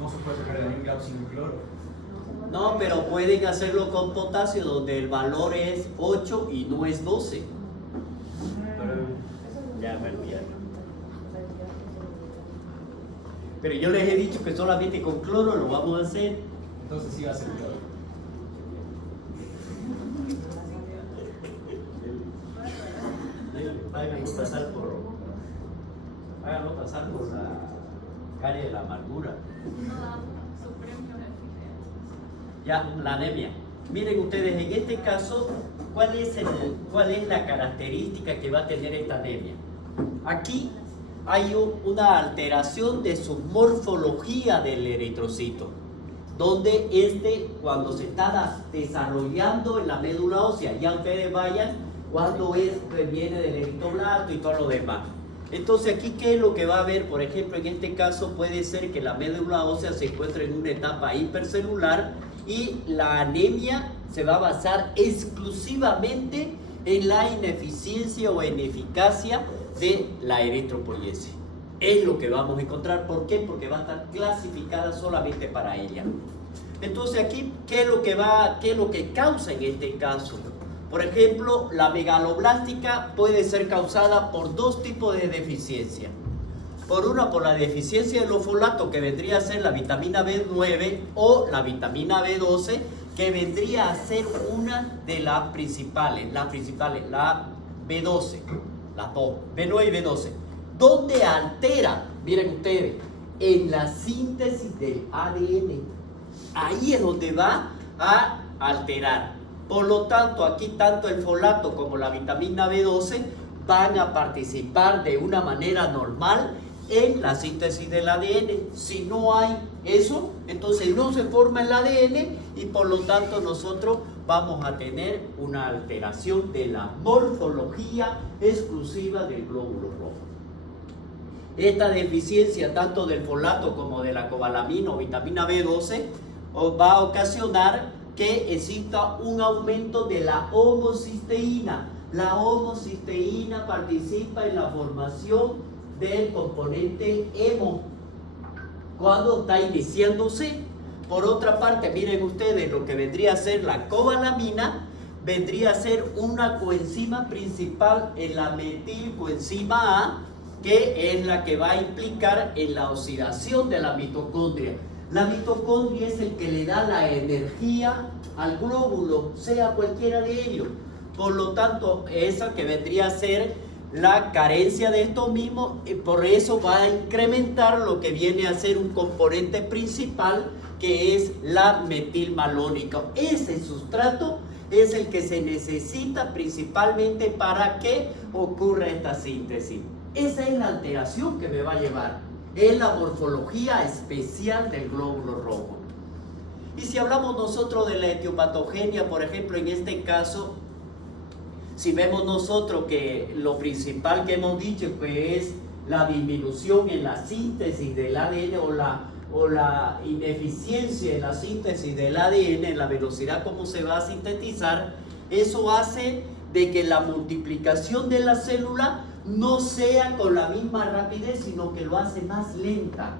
No se puede sacar el anemia sin cloro. No, pero pueden hacerlo con potasio, donde el valor es 8 y no es 12. Ya, bueno, ya. Pero yo les he dicho que solamente con cloro lo vamos a hacer. Entonces sí va a ser cloro. Háganlo pasar por la calle de la amargura. Ya, la anemia. Miren ustedes, en este caso, ¿cuál es la característica que va a tener esta anemia? Aquí hay una alteración de su morfología del eritrocito, donde cuando se está desarrollando en la médula ósea, ya ustedes vayan cuando viene del eritoblasto y todo lo demás. Entonces aquí, ¿qué es lo que va a haber? Por ejemplo, en este caso puede ser que la médula ósea se encuentre en una etapa hipercelular y la anemia se va a basar exclusivamente en la ineficiencia o ineficacia de la eritropoiesis. Es lo que vamos a encontrar. ¿Por qué? Porque va a estar clasificada solamente para ella. Entonces aquí, ¿qué es lo que causa en este caso? Por ejemplo, la megaloblástica puede ser causada por dos tipos de deficiencia. Por la deficiencia de los folatos, que vendría a ser la vitamina B9 o la vitamina B12, que vendría a ser una de las principales, la B12, las dos, B9 y B12, donde altera, miren ustedes, en la síntesis del ADN. Ahí es donde va a alterar. Por lo tanto, aquí tanto el folato como la vitamina B12 van a participar de una manera normal en la síntesis del ADN. Si no hay eso, entonces no se forma el ADN y por lo tanto nosotros vamos a tener una alteración de la morfología exclusiva del glóbulo rojo. Esta deficiencia tanto del folato como de la cobalamina o vitamina B12 va a ocasionar que exista un aumento de la homocisteína. La homocisteína participa en la formación del componente hemo cuando está iniciándose. Por otra parte, miren ustedes, lo que vendría a ser la cobalamina vendría a ser una coenzima principal en la metilcoenzima A, que es la que va a implicar en la oxidación de la mitocondria. La mitocondria es el que le da la energía al glóbulo, sea cualquiera de ellos. Por lo tanto, esa que vendría a ser la carencia de esto mismo, por eso va a incrementar lo que viene a ser un componente principal, que es la metilmalónica. Ese sustrato es el que se necesita principalmente para que ocurra esta síntesis. Esa es la alteración que me va a llevar. Es la morfología especial del glóbulo rojo. Y si hablamos nosotros de la etiopatogenia, por ejemplo, en este caso, si vemos nosotros que lo principal que hemos dicho que es la disminución en la síntesis del ADN o la ineficiencia en la síntesis del ADN, en la velocidad como se va a sintetizar, eso hace de que la multiplicación de la célula no sea con la misma rapidez, sino que lo hace más lenta.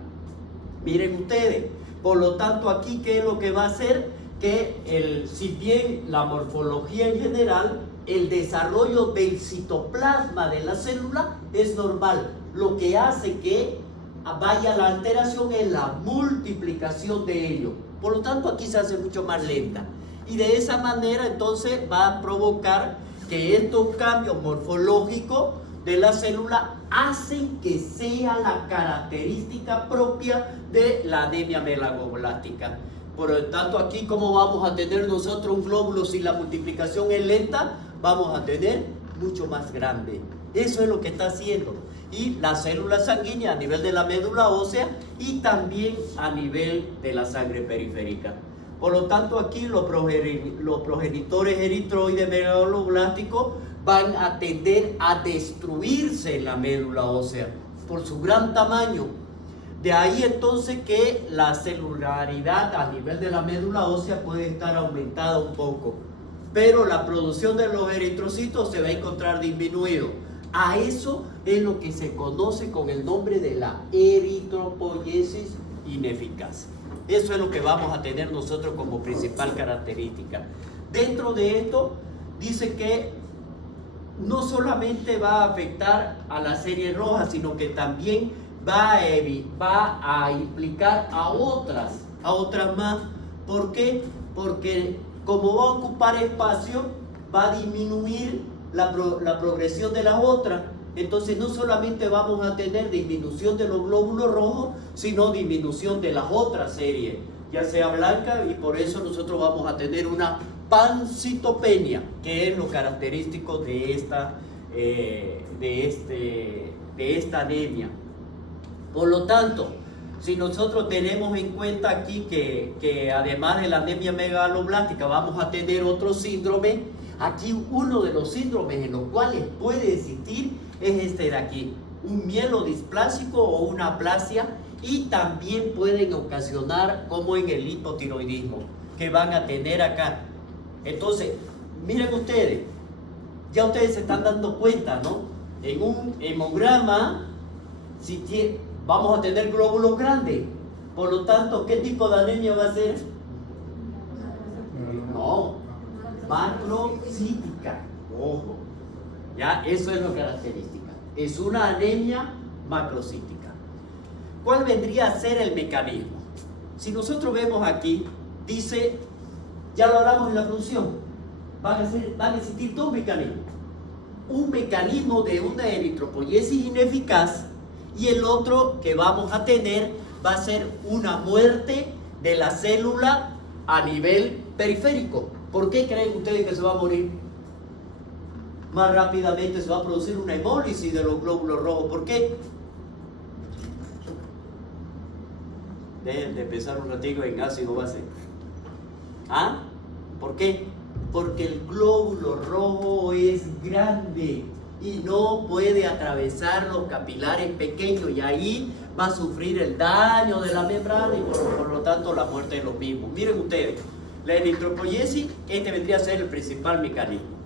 Miren ustedes, por lo tanto aquí, ¿qué es lo que va a hacer? Que si bien la morfología en general, el desarrollo del citoplasma de la célula es normal, lo que hace que vaya la alteración es la multiplicación de ello. Por lo tanto aquí se hace mucho más lenta. Y de esa manera entonces va a provocar que estos cambios morfológicos de la célula hacen que sea la característica propia de la anemia megaloblástica. Por lo tanto, aquí, ¿cómo vamos a tener nosotros un glóbulo si la multiplicación es lenta? Vamos a tener mucho más grande. Eso es lo que está haciendo. Y la célula sanguínea a nivel de la médula ósea y también a nivel de la sangre periférica. Por lo tanto, aquí los progenitores eritroides megaloblásticos van a tender a destruirse en la médula ósea por su gran tamaño. De ahí entonces que la celularidad a nivel de la médula ósea puede estar aumentada un poco, pero la producción de los eritrocitos se va a encontrar disminuido. A eso es lo que se conoce con el nombre de la eritropoiesis ineficaz. Eso es lo que vamos a tener nosotros como principal característica. Dentro de esto dice que no solamente va a afectar a la serie roja, sino que también va a implicar a otras más. ¿Por qué? Porque como va a ocupar espacio, va a disminuir la progresión de las otras. Entonces no solamente vamos a tener disminución de los glóbulos rojos, sino disminución de las otras series, ya sea blanca, y por eso nosotros vamos a tener una pancitopenia, que es lo característico de esta anemia. Por lo tanto, si nosotros tenemos en cuenta aquí que además de la anemia megaloblástica vamos a tener otro síndrome, aquí uno de los síndromes en los cuales puede existir es este de aquí, un mielodisplásico o una aplasia, y también pueden ocasionar como en el hipotiroidismo que van a tener acá. Entonces, miren ustedes, ya ustedes se están dando cuenta, ¿no? En un hemograma, vamos a tener glóbulos grandes. Por lo tanto, ¿qué tipo de anemia va a ser? No, macrocítica. Ojo, ya, eso es lo característica. Es una anemia macrocítica. ¿Cuál vendría a ser el mecanismo? Si nosotros vemos aquí, dice, ya lo hablamos en la función, van a existir dos mecanismos. Un mecanismo de una eritropoyesis ineficaz, y el otro que vamos a tener va a ser una muerte de la célula a nivel periférico. ¿Por qué creen ustedes que se va a morir? Más rápidamente se va a producir una hemólisis de los glóbulos rojos. ¿Por qué? Dejen de pensar un ratito en ácido base. ¿Ah? ¿Por qué? Porque el glóbulo rojo es grande y no puede atravesar los capilares pequeños, y ahí va a sufrir el daño de la membrana y por lo tanto la muerte de los mismos. Miren ustedes, la eritropoyesis, este vendría a ser el principal mecanismo.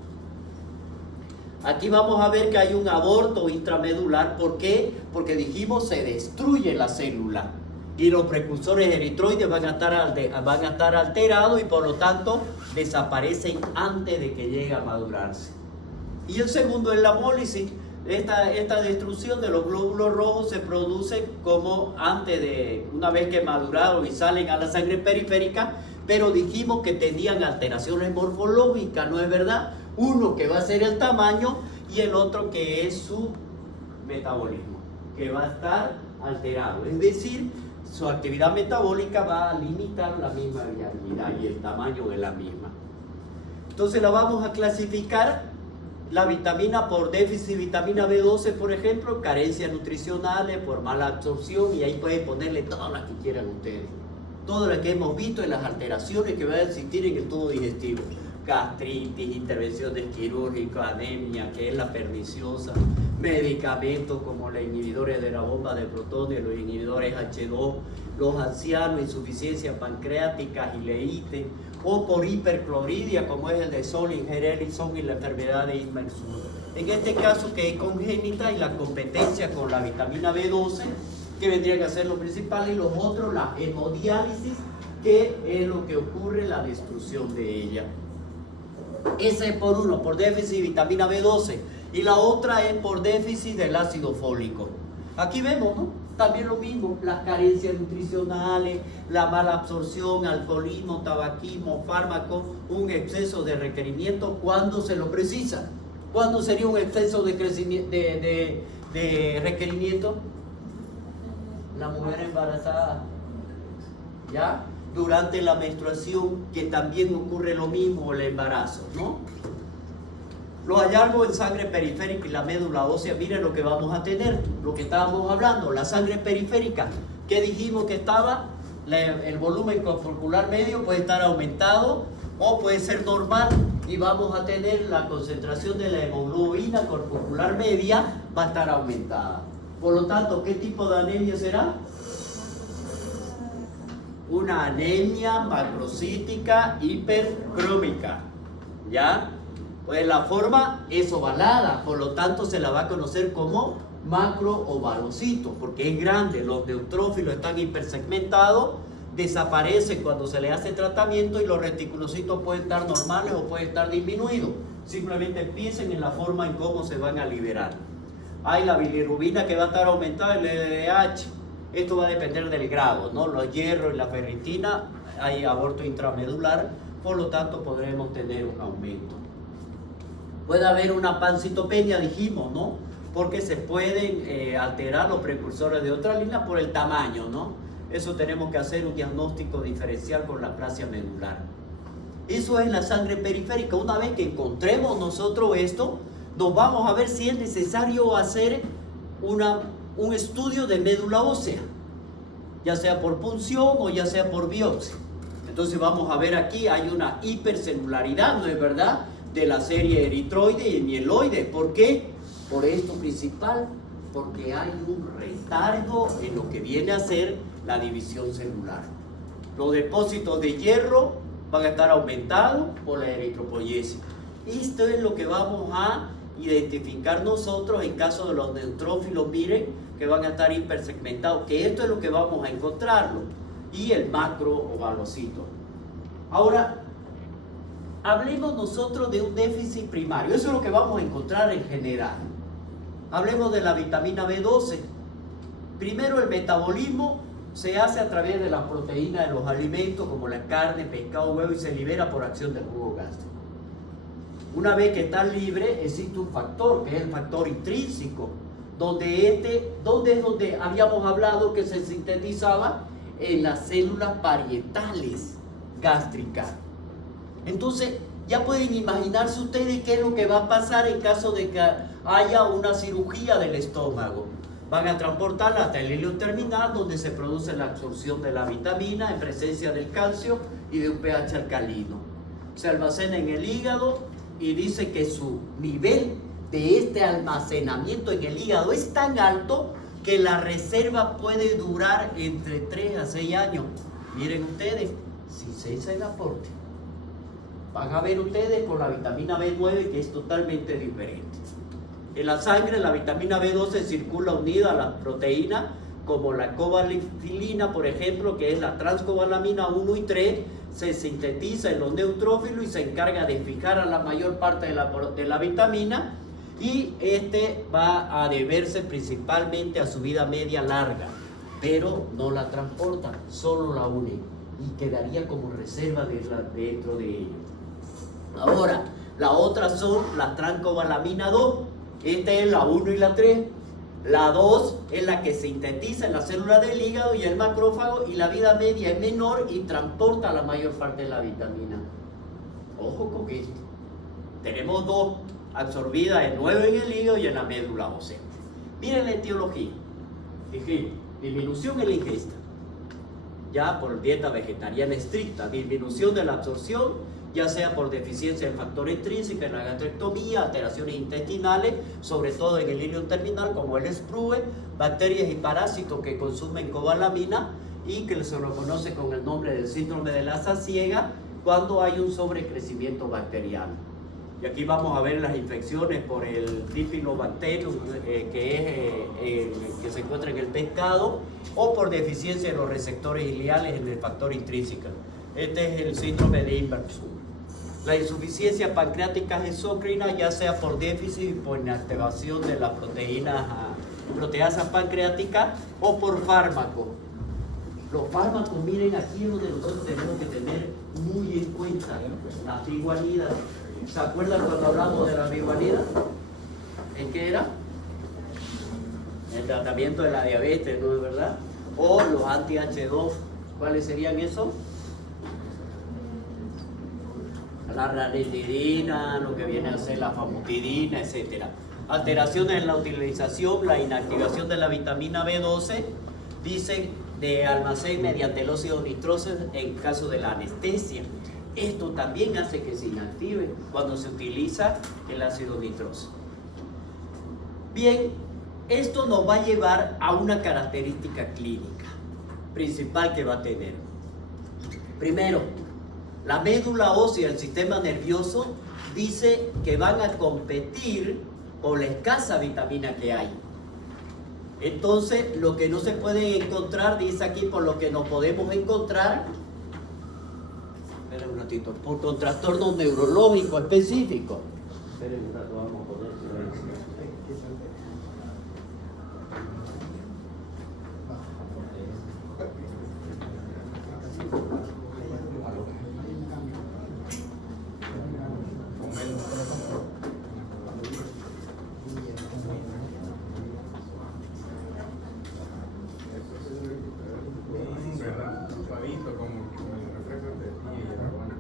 Aquí vamos a ver que hay un aborto intramedular. ¿Por qué? Porque dijimos se destruye la célula y los precursores eritroides van a estar alterados y por lo tanto desaparecen antes de que llegue a madurarse. Y el segundo es la hemólisis. Esta destrucción de los glóbulos rojos se produce como una vez que maduraron y salen a la sangre periférica, pero dijimos que tenían alteraciones morfológicas, ¿no es verdad? Uno que va a ser el tamaño y el otro que es su metabolismo, que va a estar alterado. Es decir, su actividad metabólica va a limitar la misma viabilidad y el tamaño de la misma. Entonces la vamos a clasificar. La vitamina por déficit, vitamina B12, por ejemplo, carencias nutricionales, por mala absorción, y ahí pueden ponerle todas las que quieran ustedes. Todas las que hemos visto en las alteraciones que van a existir en el tubo digestivo. Gastritis, intervenciones quirúrgicas, anemia, que es la perniciosa, medicamentos como los inhibidores de la bomba de protones, los inhibidores H2, los ancianos, insuficiencia pancreática, ileíte, o por hipercloridia, como es el de Solinger-Ellison y la enfermedad de Imersul. En este caso, que es congénita, y la competencia con la vitamina B12, que vendrían a ser lo principal, y los otros, la hemodiálisis, que es lo que ocurre, la destrucción de ella. Ese es por uno, por déficit de vitamina B12, y la otra es por déficit del ácido fólico. Aquí vemos, ¿no? También lo mismo, las carencias nutricionales, la mala absorción, alcoholismo, tabaquismo, fármaco, un exceso de requerimiento cuando se lo precisa. ¿Cuándo sería un exceso de requerimiento? La mujer embarazada, ¿ya? Durante la menstruación, que también ocurre lo mismo, el embarazo, ¿no? Los hallazgos en sangre periférica y la médula ósea, miren lo que vamos a tener, lo que estábamos hablando, la sangre periférica, que dijimos que estaba, el volumen corpuscular medio puede estar aumentado o puede ser normal, y vamos a tener la concentración de la hemoglobina corpuscular media va a estar aumentada. Por lo tanto, ¿qué tipo de anemia será? Una anemia macrocítica hipercrómica, ¿ya? Pues la forma es ovalada, por lo tanto se la va a conocer como macroovalocitos, porque es grande, los neutrófilos están hipersegmentados, desaparecen cuando se le hace tratamiento y los reticulocitos pueden estar normales o pueden estar disminuidos. Simplemente piensen en la forma en cómo se van a liberar. Hay la bilirrubina que va a estar aumentada, el LDH, esto va a depender del grado, ¿no? Los hierros y la ferritina, hay aborto intramedular, por lo tanto podremos tener un aumento. Puede haber una pancitopenia, dijimos, ¿no? Porque se pueden alterar los precursores de otralina por el tamaño, ¿no? Eso tenemos que hacer un diagnóstico diferencial con la aplasia medular. Eso es la sangre periférica. Una vez que encontremos nosotros esto, nos vamos a ver si es necesario hacer un estudio de médula ósea, ya sea por punción o ya sea por biopsia. Entonces vamos a ver aquí, hay una hipercelularidad, ¿no es verdad?, de la serie eritroide y mieloide. ¿Por qué? Por esto principal, porque hay un retardo en lo que viene a ser la división celular. Los depósitos de hierro van a estar aumentados por la eritropoiesis. Esto es lo que vamos a identificar nosotros en caso de los neutrófilos, miren, que van a estar hipersegmentados, que esto es lo que vamos a encontrarlo, y el macroovalocito. Ahora, hablemos nosotros de un déficit primario, eso es lo que vamos a encontrar en general. Hablemos de la vitamina B12. Primero, el metabolismo se hace a través de las proteínas de los alimentos como la carne, pescado, huevo, y se libera por acción del jugo gástrico. Una vez que está libre, existe un factor, que es el factor intrínseco, donde donde habíamos hablado que se sintetizaba en las células parietales gástricas. Entonces, ya pueden imaginarse ustedes qué es lo que va a pasar en caso de que haya una cirugía del estómago. Van a transportarla hasta el hilo terminal, donde se produce la absorción de la vitamina en presencia del calcio y de un pH alcalino. Se almacena en el hígado y dice que su nivel de este almacenamiento en el hígado es tan alto que la reserva puede durar entre 3 a 6 años. Miren ustedes, si se hace el aporte, van a ver ustedes con la vitamina B9 que es totalmente diferente. En la sangre la vitamina B12 circula unida a las proteínas como la covalifilina, por ejemplo, que es la transcobalamina 1 y 3, se sintetiza en los neutrófilos y se encarga de fijar a la mayor parte de la vitamina, y este va a deberse principalmente a su vida media larga, pero no la transporta, solo la une y quedaría como reserva dentro de ello. Ahora, la otra son la transcobalamina 2, esta es la 1 y la 3. La 2 es la que sintetiza en la célula del hígado y el macrófago, y la vida media es menor y transporta la mayor parte de la vitamina. Ojo con esto. Tenemos 2 absorbidas en 9 en el hígado y en la médula ósea. Miren la etiología. Dije, disminución en la ingesta, ya por dieta vegetariana estricta, disminución de la absorción, ya sea por deficiencia del factor intrínseco en la gastrectomía, alteraciones intestinales, sobre todo en el hilo terminal como el sprue, bacterias y parásitos que consumen cobalamina y que se lo conoce con el nombre del síndrome de la saciega cuando hay un sobrecrecimiento bacteriano. Y aquí vamos a ver las infecciones por el Bifidobacterium que se encuentra en el pescado, o por deficiencia de los receptores ileales en el factor intrínseco. Este es el síndrome de Imbert-Zoom. La insuficiencia pancreática exócrina, ya sea por déficit y por inactivación de la proteasa pancreática o por fármaco. Los fármacos, miren, aquí es donde nosotros tenemos que tener muy en cuenta la biguanida. ¿Se acuerdan cuando hablamos de la biguanida? ¿En qué era? El tratamiento de la diabetes, ¿no es verdad? O los anti-H2, ¿cuáles serían esos? La ranitidina, lo que viene a ser la famotidina, etc. Alteraciones en la utilización, la inactivación de la vitamina B12, dicen de almacén mediante el óxido nitroso en caso de la anestesia. Esto también hace que se inactive cuando se utiliza el ácido nitroso. Bien, esto nos va a llevar a una característica clínica principal que va a tener. Primero, la médula ósea y el sistema nervioso dice que van a competir por la escasa vitamina que hay. Entonces, lo que no se puede encontrar, dice aquí, por lo que nos podemos encontrar, esperen un ratito, por trastornos neurológicos específicos. Esperen un rato, vamos a poner silencio. Suavito como el refresco de piña y la guana.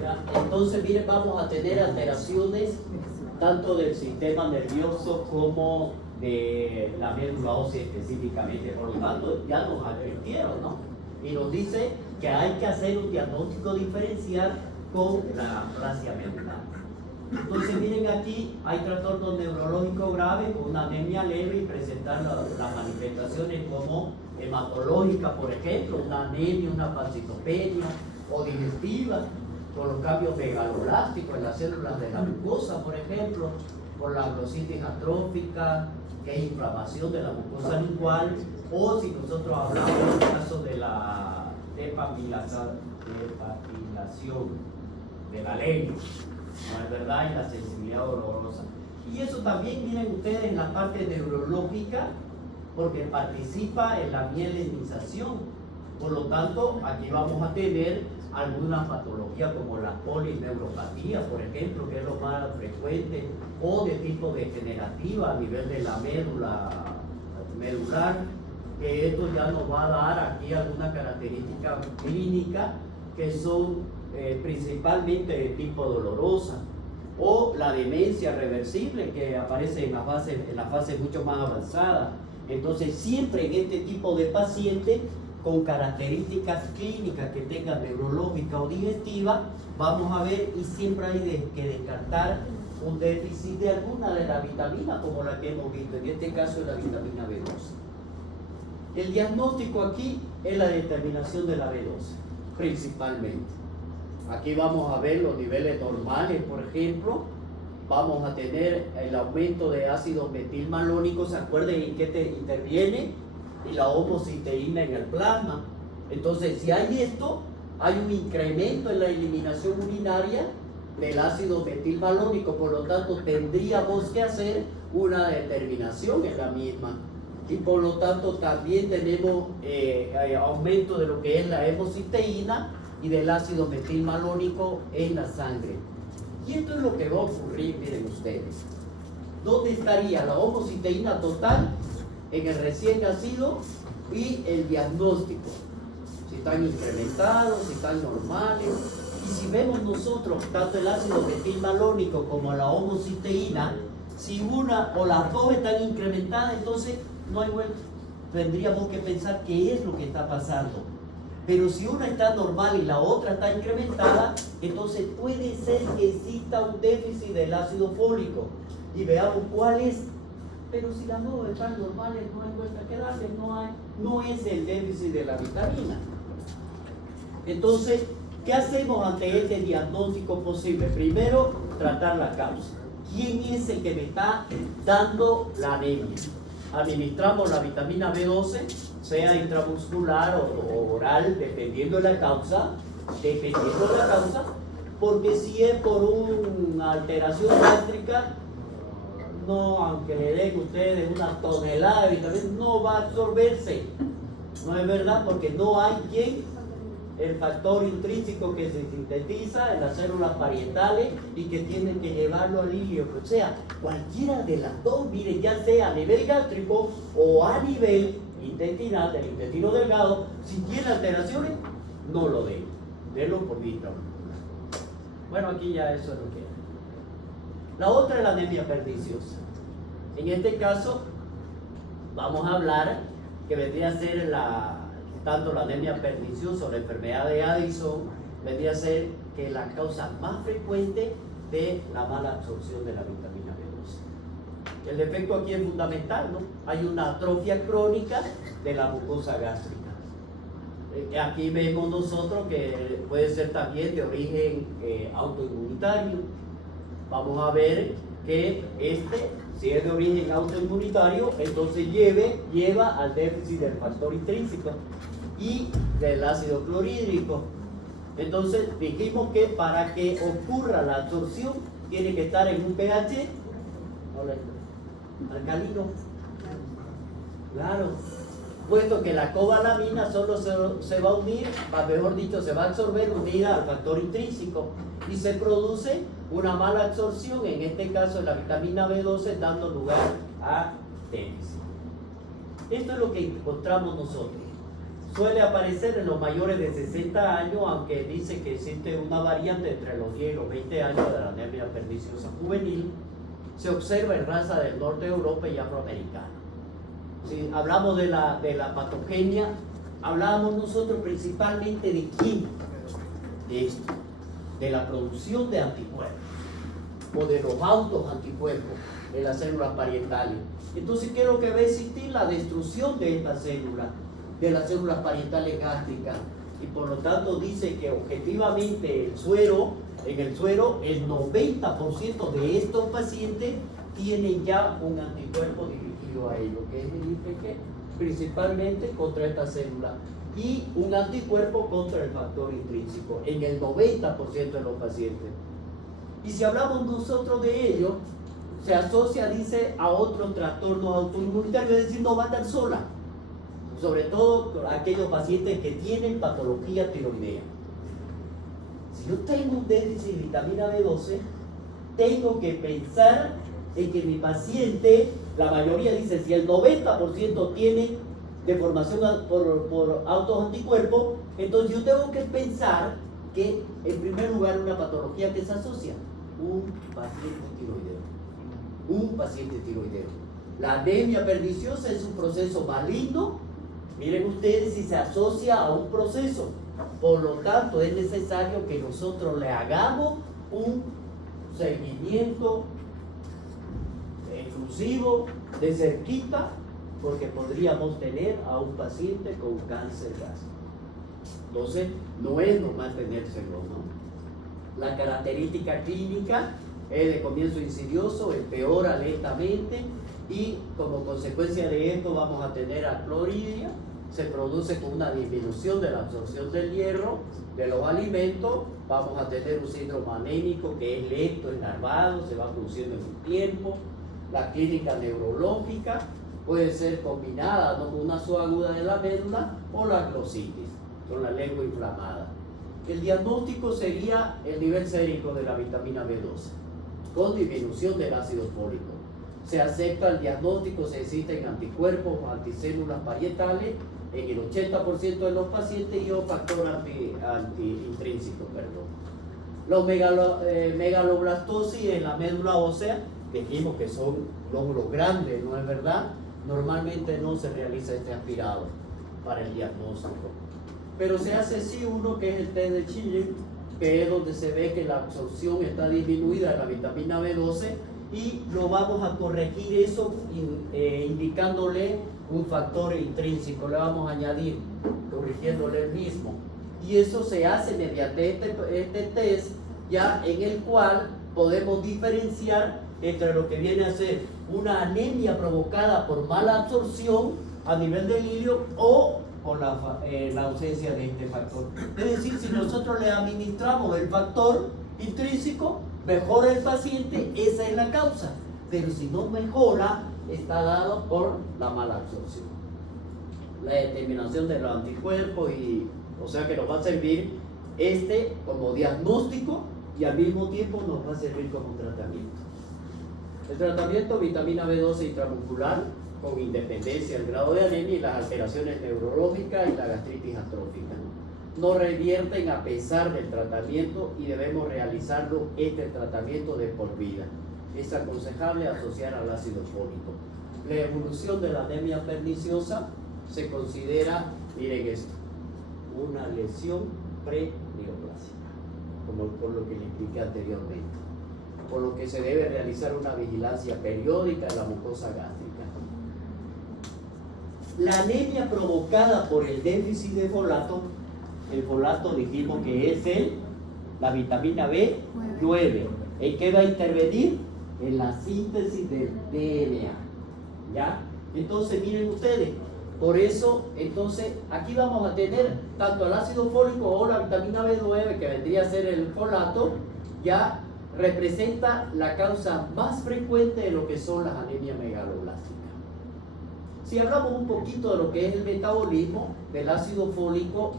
Ya, entonces, miren, vamos a tener alteraciones tanto del sistema nervioso como de la médula ósea específicamente. Por lo tanto, ya nos advirtieron, ¿no? Y nos dice que hay que hacer un diagnóstico diferencial con la aplasia medular. Entonces, miren aquí, hay trastornos neurológicos graves con una anemia leve y presentar las manifestaciones como hematológica, por ejemplo, una anemia, una pancitopenia o digestiva, con los cambios megaloblásticos en las células de la mucosa, por ejemplo, por la glositis atrófica, que es inflamación de la mucosa lingual, o si nosotros hablamos en el caso de la depapilación de la lengua, ¿no es verdad? Y la sensibilidad dolorosa. Y eso también, miren ustedes, en la parte neurológica, porque participa en la mielinización. Por lo tanto, aquí vamos a tener alguna patología como la polineuropatía, por ejemplo, que es lo más frecuente, o de tipo degenerativa a nivel de la médula medular, que esto ya nos va a dar aquí alguna característica clínica que son principalmente de tipo dolorosa, o la demencia reversible que aparece en la fase mucho más avanzada. Entonces, siempre en este tipo de pacientes con características clínicas que tengan neurológica o digestiva, vamos a ver, y siempre hay que descartar un déficit de alguna de las vitaminas, como la que hemos visto, en este caso es la vitamina B12. El diagnóstico aquí es la determinación de la B12, principalmente. Aquí vamos a ver los niveles normales, por ejemplo, vamos a tener el aumento de ácido metilmalónico, ¿se acuerdan en qué interviene? Y la homocisteína en el plasma. Entonces, si hay esto, hay un incremento en la eliminación urinaria del ácido metilmalónico, por lo tanto tendríamos que hacer una determinación en la misma. Y por lo tanto también tenemos aumento de lo que es la hemocisteína y del ácido metilmalónico en la sangre. Y esto es lo que va a ocurrir, miren ustedes. ¿Dónde estaría la homocisteína total? En el recién nacido y el diagnóstico, si están incrementados, si están normales. Y si vemos nosotros tanto el ácido metilmalónico como la homocisteína, si una o las dos están incrementadas, entonces no hay vuelta. Tendríamos que pensar qué es lo que está pasando. Pero si una está normal y la otra está incrementada, entonces puede ser que exista un déficit del ácido fólico. Y veamos cuál es. Pero si las dos están normales, no hay vuelta que darle, no es el déficit de la vitamina. Entonces, ¿qué hacemos ante este diagnóstico posible? Primero, tratar la causa. ¿Quién es el que me está dando la anemia? Administramos la vitamina B12, sea intramuscular o oral, dependiendo de la causa, porque si es por una alteración gástrica, no, aunque le den ustedes una tonelada de vitamina, no va a absorberse. No es verdad, porque no hay el factor intrínseco que se sintetiza en las células parietales y que tienen que llevarlo al ilio. O sea, cualquiera de las dos, miren, ya sea a nivel gástrico o a nivel intestinal, del intestino delgado, si tiene alteraciones, no lo den. Denlo por vista. Bueno, aquí ya eso es lo que es. La otra es la anemia perniciosa. En este caso, vamos a hablar que vendría a ser tanto la anemia perniciosa o la enfermedad de Addison, vendría a ser que la causa más frecuente de la mala absorción de la vitamina B12. El efecto aquí es fundamental, ¿no? Hay una atrofia crónica de la mucosa gástrica. Aquí vemos nosotros que puede ser también de origen autoinmunitario. Vamos a ver que si es de origen autoinmunitario, entonces lleva al déficit del factor intrínseco y del ácido clorhídrico. Entonces dijimos que para que ocurra la absorción tiene que estar en un pH alcalino. Claro, puesto que la cobalamina solo se va a unir, mejor dicho, se va a absorber unida al factor intrínseco y se produce una mala absorción, en este caso de la vitamina B12, dando lugar a déficit. Esto es lo que encontramos nosotros. Suele aparecer en los mayores de 60 años, aunque dice que existe una variante entre los 10 y los 20 años de la anemia perniciosa juvenil. Se observa en raza del norte de Europa y afroamericana. Si hablamos de la patogenia, hablábamos nosotros principalmente de quién, de esto, de la producción de anticuerpos o de los autos anticuerpos en las células parietales. Entonces, ¿qué es lo que va a existir? La destrucción de estas células, de las células parietales gástricas, y por lo tanto dice que objetivamente en el suero el 90% de estos pacientes tienen ya un anticuerpo dirigido a ello, que es el IgG, principalmente contra esta célula, y un anticuerpo contra el factor intrínseco en el 90% de los pacientes. Y si hablamos nosotros de ello, se asocia, dice, a otros trastornos autoinmunitarios, es decir, no va a estar sola, sobre todo aquellos pacientes que tienen patología tiroidea. Si yo tengo un déficit de vitamina B12, tengo que pensar en que mi paciente, la mayoría dice, si el 90% tiene deformación por autos anticuerpos, entonces yo tengo que pensar que, en primer lugar, una patología que se asocia, un paciente tiroideo. La anemia perniciosa es un proceso maligno. Miren ustedes, si se asocia a un proceso, por lo tanto es necesario que nosotros le hagamos un seguimiento exclusivo de cerquita, porque podríamos tener a un paciente con cáncer gástrico. Entonces, no es normal tenérselo, ¿no? La característica clínica es de comienzo insidioso, empeora lentamente y como consecuencia de esto vamos a tener acloridia. Se produce con una disminución de la absorción del hierro de los alimentos. Vamos a tener un síndrome anémico que es lento, enervado, se va produciendo en un tiempo. La clínica neurológica puede ser combinada, ¿no?, con una subaguda de la médula o la glositis, con la lengua inflamada. El diagnóstico sería el nivel sérico de la vitamina B12, con disminución del ácido fólico. Se acepta el diagnóstico, se existen anticuerpos o anticélulas parietales en el 80% de los pacientes y un factor intrínseco. Los megaloblastosis en la médula ósea, dijimos que son glóbulos grandes, ¿no es verdad? Normalmente no se realiza este aspirado para el diagnóstico. Pero se hace sí uno que es el test de Chile, que es donde se ve que la absorción está disminuida de la vitamina B12 y lo vamos a corregir eso indicándole un factor intrínseco, le vamos a añadir, corrigiéndole el mismo. Y eso se hace mediante este test, ya en el cual podemos diferenciar entre lo que viene a ser una anemia provocada por mala absorción a nivel del hilio o por la ausencia de este factor. Es decir, si nosotros le administramos el factor intrínseco, mejora el paciente, esa es la causa. Pero si no mejora, está dado por la mala absorción. La determinación de los anticuerpos, o sea que nos va a servir como diagnóstico y al mismo tiempo nos va a servir como tratamiento. El tratamiento, vitamina B12 intramuscular, con independencia del grado de anemia y las alteraciones neurológicas y la gastritis atrófica. No revierten a pesar del tratamiento y debemos realizarlo este tratamiento de por vida. Es aconsejable asociar al ácido fólico. La evolución de la anemia perniciosa se considera, miren esto, una lesión preneoplásica, como por lo que le expliqué anteriormente. por lo que se debe realizar una vigilancia periódica de la mucosa gástrica. La anemia provocada por el déficit de folato, el folato dijimos que es la vitamina B9. ¿En qué va a intervenir? En la síntesis del DNA. ¿Ya? Entonces miren ustedes, por eso, entonces aquí vamos a tener tanto el ácido fólico o la vitamina B9, que vendría a ser el folato, ya representa la causa más frecuente de lo que son las anemias megaloblásticas. Si hablamos un poquito de lo que es el metabolismo del ácido fólico,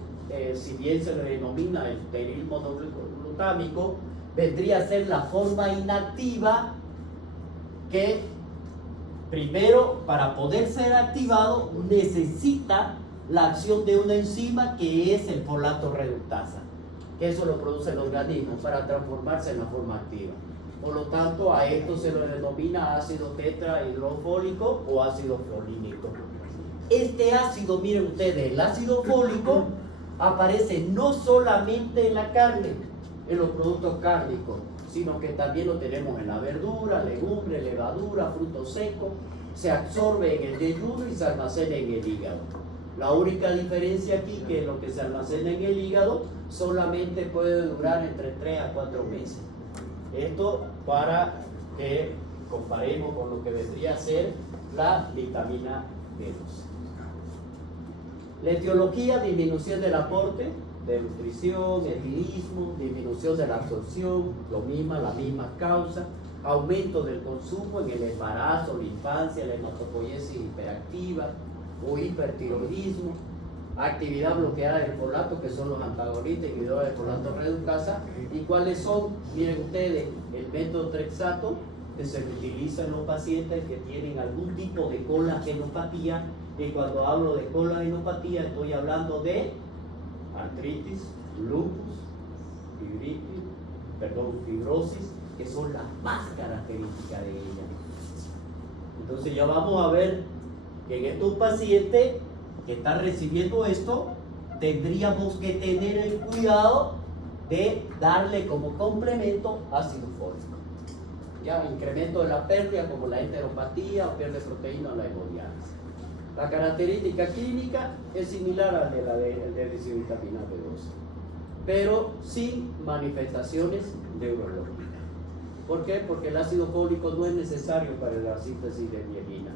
si bien se le denomina el pteril monoglutámico, vendría a ser la forma inactiva que primero, para poder ser activado, necesita la acción de una enzima que es el folato reductasa, que eso lo produce el organismo para transformarse en la forma activa. Por lo tanto, a esto se le denomina ácido tetrahidrofólico o ácido folínico. Este ácido, miren ustedes, el ácido fólico aparece no solamente en la carne, en los productos cárnicos, sino que también lo tenemos en la verdura, legumbre, levadura, frutos secos, se absorbe en el yeyuno y se almacena en el hígado. La única diferencia aquí que lo que se almacena en el hígado solamente puede durar entre 3 a 4 meses. Esto para que comparemos con lo que vendría a ser la vitamina B12. La etiología: disminución del aporte de nutrición, etilismo, disminución de la absorción, la misma causa, aumento del consumo en el embarazo, la infancia, la hematopoiesis hiperactiva o hipertiroidismo, actividad bloqueada del folato, que son los antagonistas inhibidores del folato reductasa. ¿Y cuáles son? Miren ustedes, el metotrexato, que se utiliza en los pacientes que tienen algún tipo de colagenopatía, y cuando hablo de colagenopatía estoy hablando de artritis, lupus, fibrosis, que son las más características de ella. Entonces ya vamos a ver que en estos pacientes que están recibiendo esto, tendríamos que tener el cuidado de darle como complemento ácido fólico. Ya, incremento de la pérdida como la enteropatía o pierde proteína o la hemodiálisis. La característica clínica es similar a la del déficit de vitamina B12, pero sin manifestaciones neurológicas. ¿Por qué? Porque el ácido fólico no es necesario para la síntesis de mielina.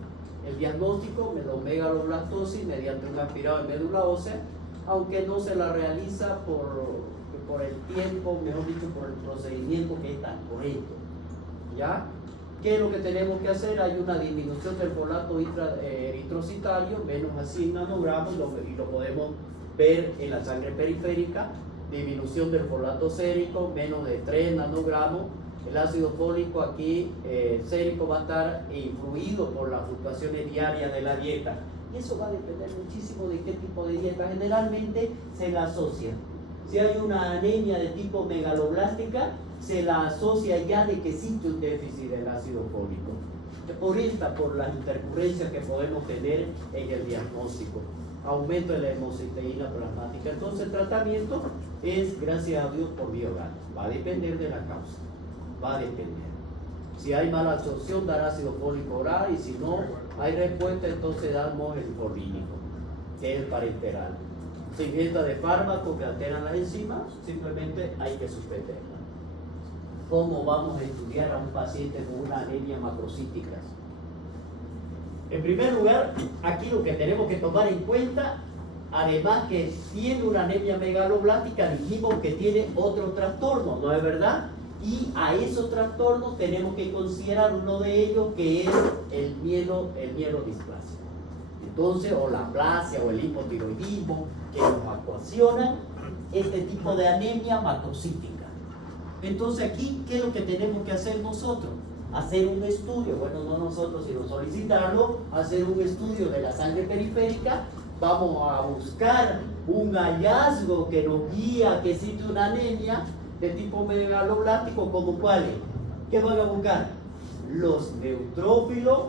El diagnóstico, megaloblastosis mediante un aspirado de médula ósea, aunque no se la realiza por el tiempo, mejor dicho, por el procedimiento que es tan correcto. ¿Ya? ¿Qué es lo que tenemos que hacer? Hay una disminución del folato eritrocitario, menos a 100 nanogramos, y lo podemos ver en la sangre periférica. Disminución del folato sérico, menos de 3 nanogramos. El ácido fólico aquí sérico va a estar influido por las fluctuaciones diarias de la dieta. Y eso va a depender muchísimo de qué tipo de dieta. Generalmente se la asocia. Si hay una anemia de tipo megaloblástica, se la asocia ya de que existe un déficit del ácido fólico. Por las intercurrencias que podemos tener en el diagnóstico. Aumento de la hemocisteína plasmática. Entonces el tratamiento es, gracias a Dios, por vía oral. Va a depender de la causa. Va a depender. Si hay mala absorción, dar ácido fólico oral, y si no hay respuesta, entonces damos el folínico, que es el parenteral. Si ingesta de fármacos que alteran las enzimas, simplemente hay que suspenderla. ¿Cómo vamos a estudiar a un paciente con una anemia macrocítica? En primer lugar, aquí lo que tenemos que tomar en cuenta, además que tiene una anemia megaloblástica, dijimos que tiene otro trastorno, ¿no es verdad? Y a esos trastornos tenemos que considerar uno de ellos, que es el mielodisplasia. Entonces, o la aplasia o el hipotiroidismo, que nos ocasionan este tipo de anemia macrocítica. Entonces aquí, ¿qué es lo que tenemos que hacer nosotros? Hacer un estudio, bueno, no nosotros, sino solicitarlo, hacer un estudio de la sangre periférica. Vamos a buscar un hallazgo que nos guía que existe una anemia de tipo megaloblástico, como cuáles. ¿Qué van a buscar? Los neutrófilos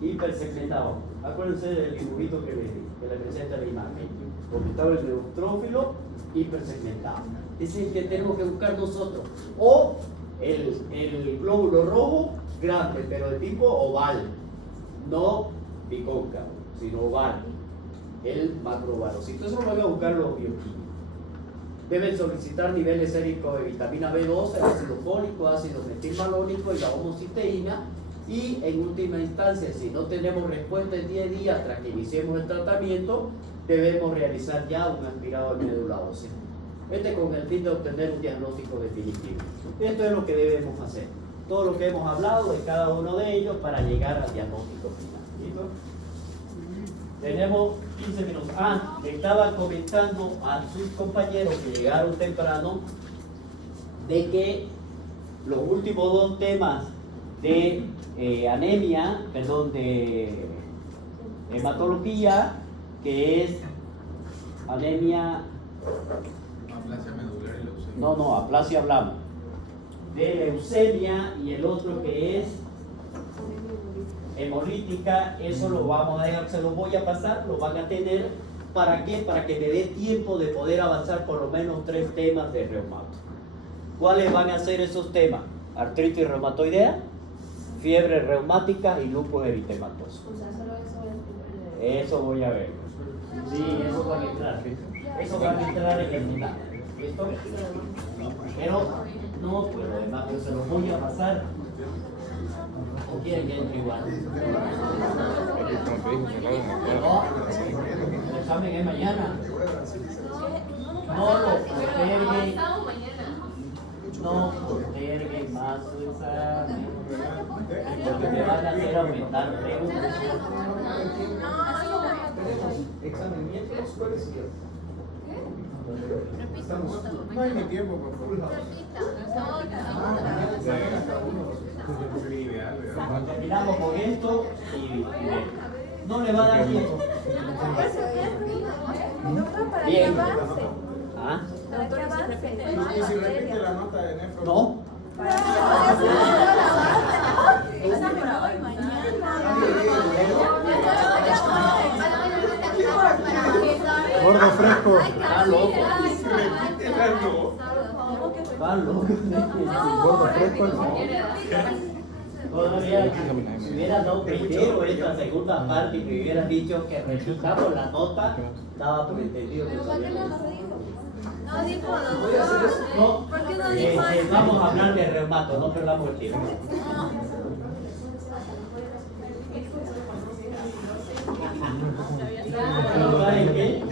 hipersegmentados. Acuérdense del dibujito que le presenta la imagen, porque estaba el neutrófilo hipersegmentado. Ese es el que tenemos que buscar nosotros. O El glóbulo rojo, grande, pero de tipo oval, no bicóncavo, sino oval. El macrovarocito. Eso lo van a buscar los bioquímicos. Deben solicitar niveles séricos de vitamina B12, ácido fólico, ácido metilmalónico y la homocisteína. Y en última instancia, si no tenemos respuesta en 10 días tras que iniciemos el tratamiento, debemos realizar ya un aspirado de médula ósea. Con el fin de obtener un diagnóstico definitivo. Esto es lo que debemos hacer. Todo lo que hemos hablado de cada uno de ellos para llegar al diagnóstico final. ¿Listo? Tenemos 15 minutos. Le estaba comentando a sus compañeros que llegaron temprano de que los últimos dos temas de anemia, de hematología, que es anemia. Aplasia medular y leucemia. No, aplasia hablamos. De leucemia y el otro que es hemolítica, eso lo vamos a dejar, se los voy a pasar, lo van a tener. ¿Para qué? Para que me dé tiempo de poder avanzar por lo menos 3 temas de reumato. ¿Cuáles van a ser esos temas? Artritis reumatoidea, fiebre reumática y lupus eritematoso. Eso voy a ver. Sí, eso va a entrar. Eso va a entrar en el final. ¿Listo? Pero no, pues lo demás yo se los voy a pasar. ¿O quieren que entre igual? No, el examen es mañana. No lo posterguen. No posterguen más su examen. Porque me van a hacer aumentar preguntas. Examen miércoles, jueves y viernes. No hay ni tiempo, por favor. Terminamos con esto y no le va a dar tiempo. Bien. ¿Ah? Y si repite la nota de nefro. ¿No? Gordo fresco. Está loco. Está loco. Gordo fresco. Todavía, si hubiera dado primero esta segunda parte y me hubieras dicho que repitamos la nota, daba por entendido que sabía. No dijo No, ¿por qué no dijo eso? vamos a hablar de reumato, no perdamos el tiempo. Pero ¿saben qué?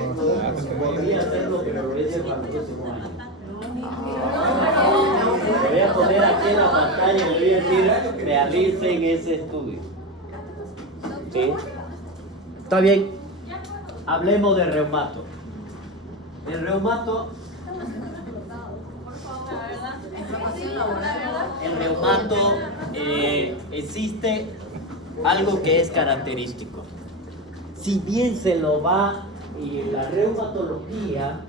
Podría hacerlo, pero lo voy a hacer para el próximo año. Le voy a poner aquí en la pantalla y le voy a decir, realicen ese estudio. ¿Sí? Está bien. Hablemos de reumato. El reumato. El reumato existe algo que es característico. Si bien se lo va y la reumatología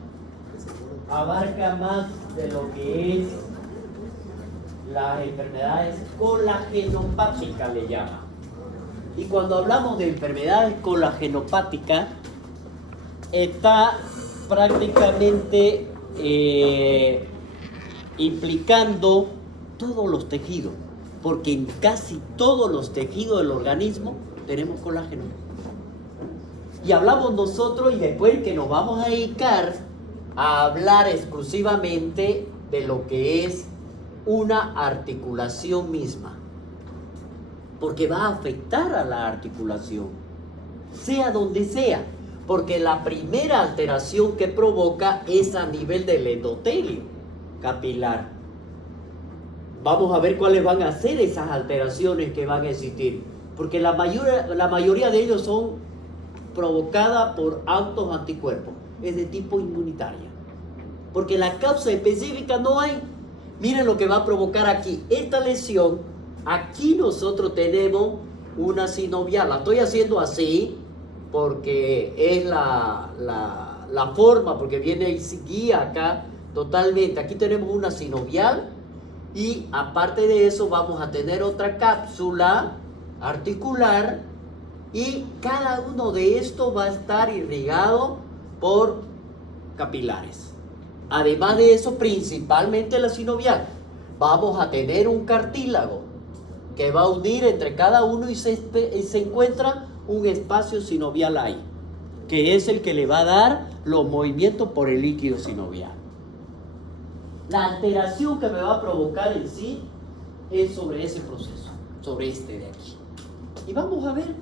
abarca más de lo que es las enfermedades colagenopáticas, le llaman. Y cuando hablamos de enfermedades colagenopáticas, está prácticamente implicando todos los tejidos, porque en casi todos los tejidos del organismo tenemos colágeno. Y hablamos nosotros y después que nos vamos a dedicar a hablar exclusivamente de lo que es una articulación misma, porque va a afectar a la articulación, sea donde sea, porque la primera alteración que provoca es a nivel del endotelio capilar. Vamos a ver cuáles van a ser esas alteraciones que van a existir, porque la mayoría de ellos son provocadas por altos anticuerpos, es de tipo inmunitaria, porque la causa específica no hay. Miren lo que va a provocar aquí, esta lesión. Aquí nosotros tenemos una sinovial, la estoy haciendo así porque es la forma, porque viene y guía acá totalmente. Aquí tenemos una sinovial y aparte de eso vamos a tener otra cápsula articular y cada uno de estos va a estar irrigado por capilares. Además de eso, principalmente la sinovial. vamos a tener un cartílago que va a unir entre cada uno y se encuentra un espacio sinovial ahí, que es el que le va a dar los movimientos por el líquido sinovial. La alteración que me va a provocar en sí es sobre ese proceso, sobre este de aquí. Y vamos a ver,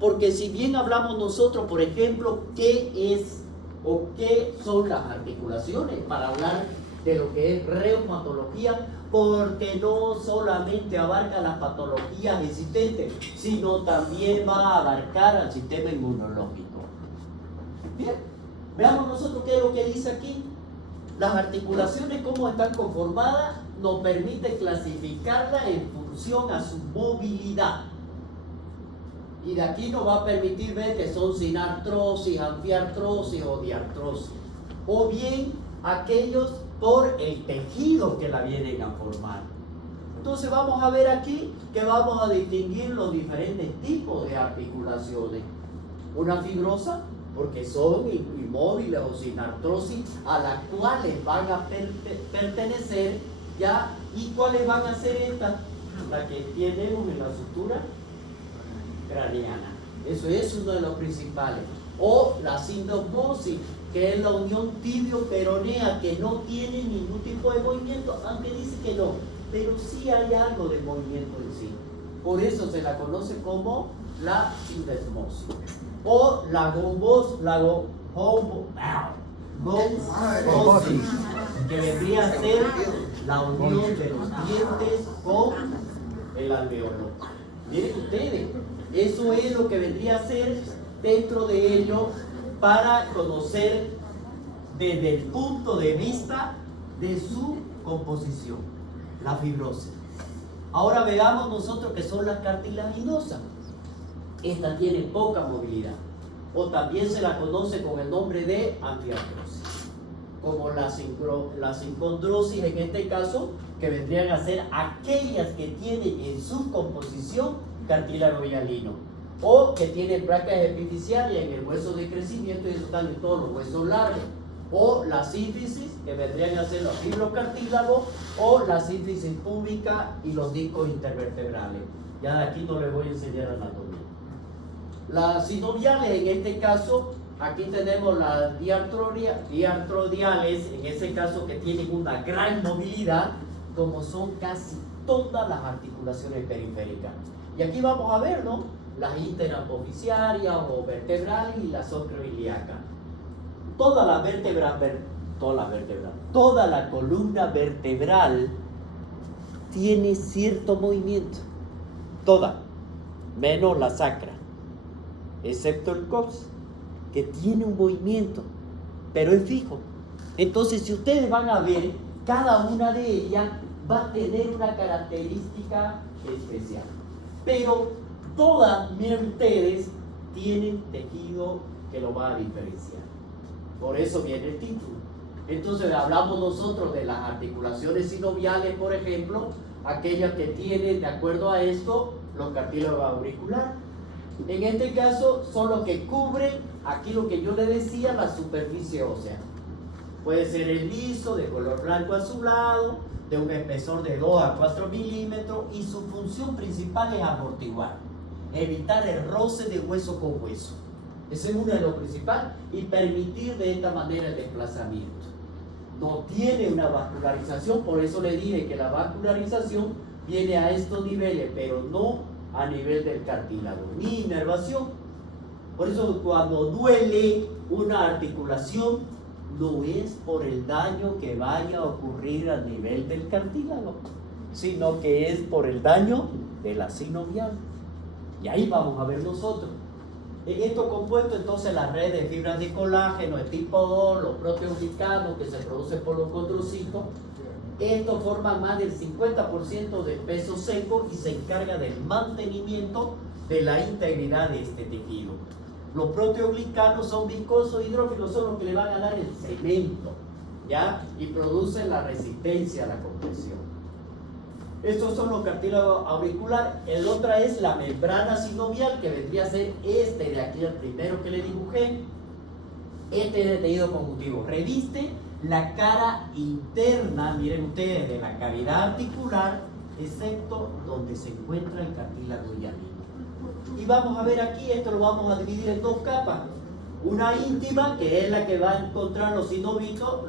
porque si bien hablamos nosotros, por ejemplo, qué es o qué son las articulaciones, para hablar de lo que es reumatología, porque no solamente abarca las patologías existentes, sino también va a abarcar al sistema inmunológico. Bien, veamos nosotros qué es lo que dice aquí. Las articulaciones, cómo están conformadas, nos permite clasificarlas en función a su movilidad. Y de aquí nos va a permitir ver que son sinartrosis, anfiartrosis o diartrosis. O bien aquellos por el tejido que la vienen a formar. Entonces vamos a ver aquí que vamos a distinguir los diferentes tipos de articulaciones. Una fibrosa, porque son inmóviles o sin artrosis, a las cuales van a pertenecer ya. ¿Y cuáles van a ser estas? La que tenemos en la sutura craneana. Eso es uno de los principales. O la sindosmosis, que es la unión tibio-peronea, que no tiene ningún tipo de movimiento, aunque dice que no, pero sí hay algo de movimiento en sí. Por eso se la conoce como la sindosmosis. O la gombosis, que vendría a ser la unión de los dientes con el alveolo. Miren ustedes, eso es lo que vendría a ser dentro de ello para conocer desde el punto de vista de su composición, la fibrosis. Ahora veamos nosotros que son las cartilaginosas. Esta tiene poca movilidad, o también se la conoce con el nombre de anfiartrosis, como la sincondrosis en este caso, que vendrían a ser aquellas que tienen en su composición cartílago hialino, o que tienen placas epifisiarias en el hueso de crecimiento, y eso están en todos los huesos largos, o la sínfisis, que vendrían a ser los fibrocartílagos, o la sínfisis púbica y los discos intervertebrales. Ya de aquí no les voy a enseñar anatomía. Las sinoviales, en este caso, aquí tenemos las diartrodiales, en ese caso que tienen una gran movilidad, como son casi todas las articulaciones periféricas. Y aquí vamos a ver, ¿no?, las interapofisiarias o vertebrales y la sacroiliaca. Toda la columna vertebral tiene cierto movimiento. Toda, menos la sacra, excepto el cox, que tiene un movimiento, pero es fijo. Entonces, si ustedes van a ver, cada una de ellas va a tener una característica especial. Pero todas, miren ustedes, tienen tejido que lo va a diferenciar. Por eso viene el título. Entonces hablamos nosotros de las articulaciones sinoviales, por ejemplo, aquellas que tienen, de acuerdo a esto, los cartílagos auriculares. En este caso son los que cubren, aquí lo que yo le decía, la superficie ósea. Puede ser el liso, de color blanco azulado, de un espesor de 2 a 4 milímetros, y su función principal es amortiguar, evitar el roce de hueso con hueso. Ese es uno de los principales, y permitir de esta manera el desplazamiento. No tiene una vascularización, por eso le dije que la vascularización viene a estos niveles, pero no a nivel del cartílago, ni inervación. Por eso cuando duele una articulación, no es por el daño que vaya a ocurrir a nivel del cartílago, sino que es por el daño de la sinovial. Y ahí vamos a ver nosotros. En estos compuestos, entonces, la red de fibras de colágeno, el tipo 2, los proteoglicanos que se producen por los condrocitos, estos forman más del 50% del peso seco y se encarga del mantenimiento de la integridad de este tejido. Los proteoglicanos son viscosos hidrófilos, son los que le van a dar el cemento, ¿ya? Y producen la resistencia a la compresión. Estos son los cartílagos auriculares. El otro es la membrana sinovial, que vendría a ser este de aquí, el primero que le dibujé. Este es de tejido conjuntivo. Reviste la cara interna, miren ustedes, de la cavidad articular, excepto donde se encuentra el cartílago hialino. Y vamos a ver aquí, esto lo vamos a dividir en dos capas. Una íntima, que es la que va a encontrar los sinoviocitos,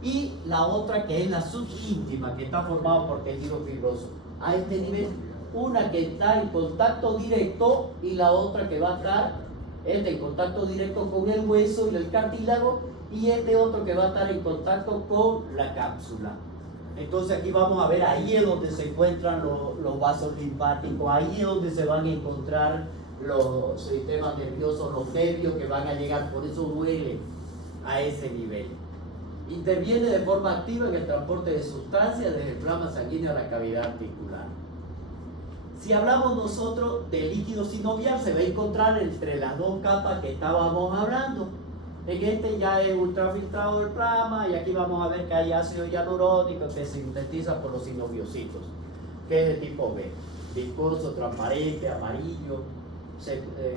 y la otra que es la subíntima, que está formada por tejido fibroso. A este nivel, una que está en contacto directo y la otra que va a estar en contacto directo con el hueso y el cartílago, y este otro que va a estar en contacto con la cápsula. Entonces aquí vamos a ver, ahí es donde se encuentran los vasos linfáticos, ahí es donde se van a encontrar los sistemas nerviosos, los nervios que van a llegar, por eso duele a ese nivel. Interviene de forma activa en el transporte de sustancias desde el plasma sanguíneo a la cavidad articular. Si hablamos nosotros de líquido sinovial, se va a encontrar entre las dos capas que estábamos hablando. En este ya es ultrafiltrado el plasma, y aquí vamos a ver que hay ácido hialurónico que se sintetiza por los sinoviocitos, que es de tipo B, viscoso, transparente, amarillo.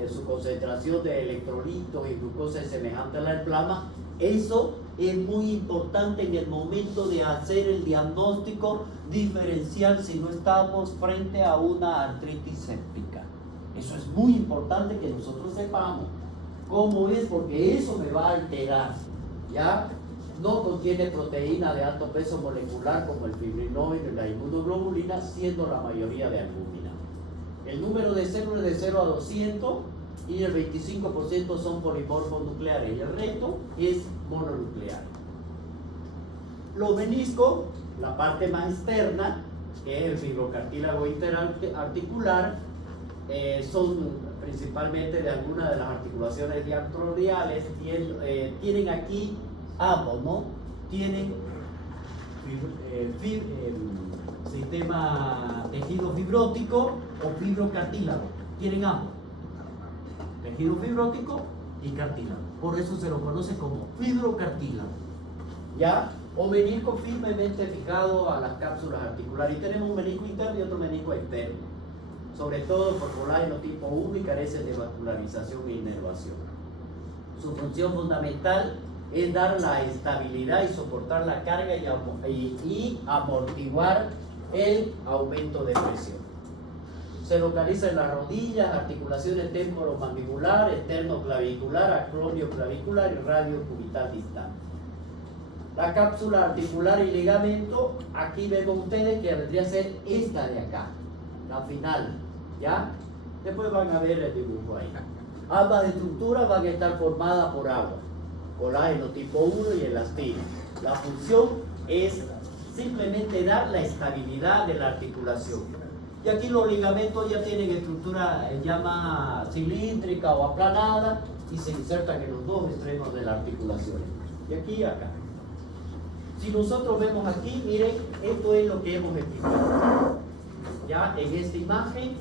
Su concentración de electrolitos y glucosa es semejante a la del plasma. Eso es muy importante en el momento de hacer el diagnóstico diferencial si no estamos frente a una artritis séptica. Eso es muy importante que nosotros sepamos cómo es, porque eso me va a alterar, ¿ya? No contiene proteína de alto peso molecular como el fibrinoide, la inmunoglobulina, siendo la mayoría de albúmina. El número de células es de 0 a 200 y el 25% son polimorfos nucleares y el resto es mononuclear. Los meniscos, la parte más externa, que es el fibrocartílago interarticular, son principalmente de algunas de las articulaciones diacroniales, tienen aquí ambos, ¿no? Tienen sistema tejido fibrótico o fibrocartílago, tienen ambos, tejido fibrótico y cartílago, por eso se lo conoce como fibrocartílago, ¿ya? O menisco firmemente fijado a las cápsulas articulares, y tenemos un menisco interno y otro menisco externo, sobre todo por colágeno tipo 1 y carecen de vascularización e inervación. Su función fundamental es dar la estabilidad y soportar la carga y amortiguar el aumento de presión. Se localiza en las rodillas, articulaciones temporomandibular, esternoclavicular, acromioclavicular y radiocubital distal. La cápsula articular y ligamento, aquí vemos ustedes que vendría a ser esta de acá, la final, ¿ya? Después van a ver el dibujo ahí. Ambas estructuras van a estar formadas por agua, colágeno tipo 1 y elastina. La función es simplemente dar la estabilidad de la articulación. Y aquí los ligamentos ya tienen estructura llama cilíndrica o aplanada y se insertan en los dos extremos de la articulación. Y aquí y acá. Si nosotros vemos aquí, miren, esto es lo que hemos explicado. Ya en esta imagen,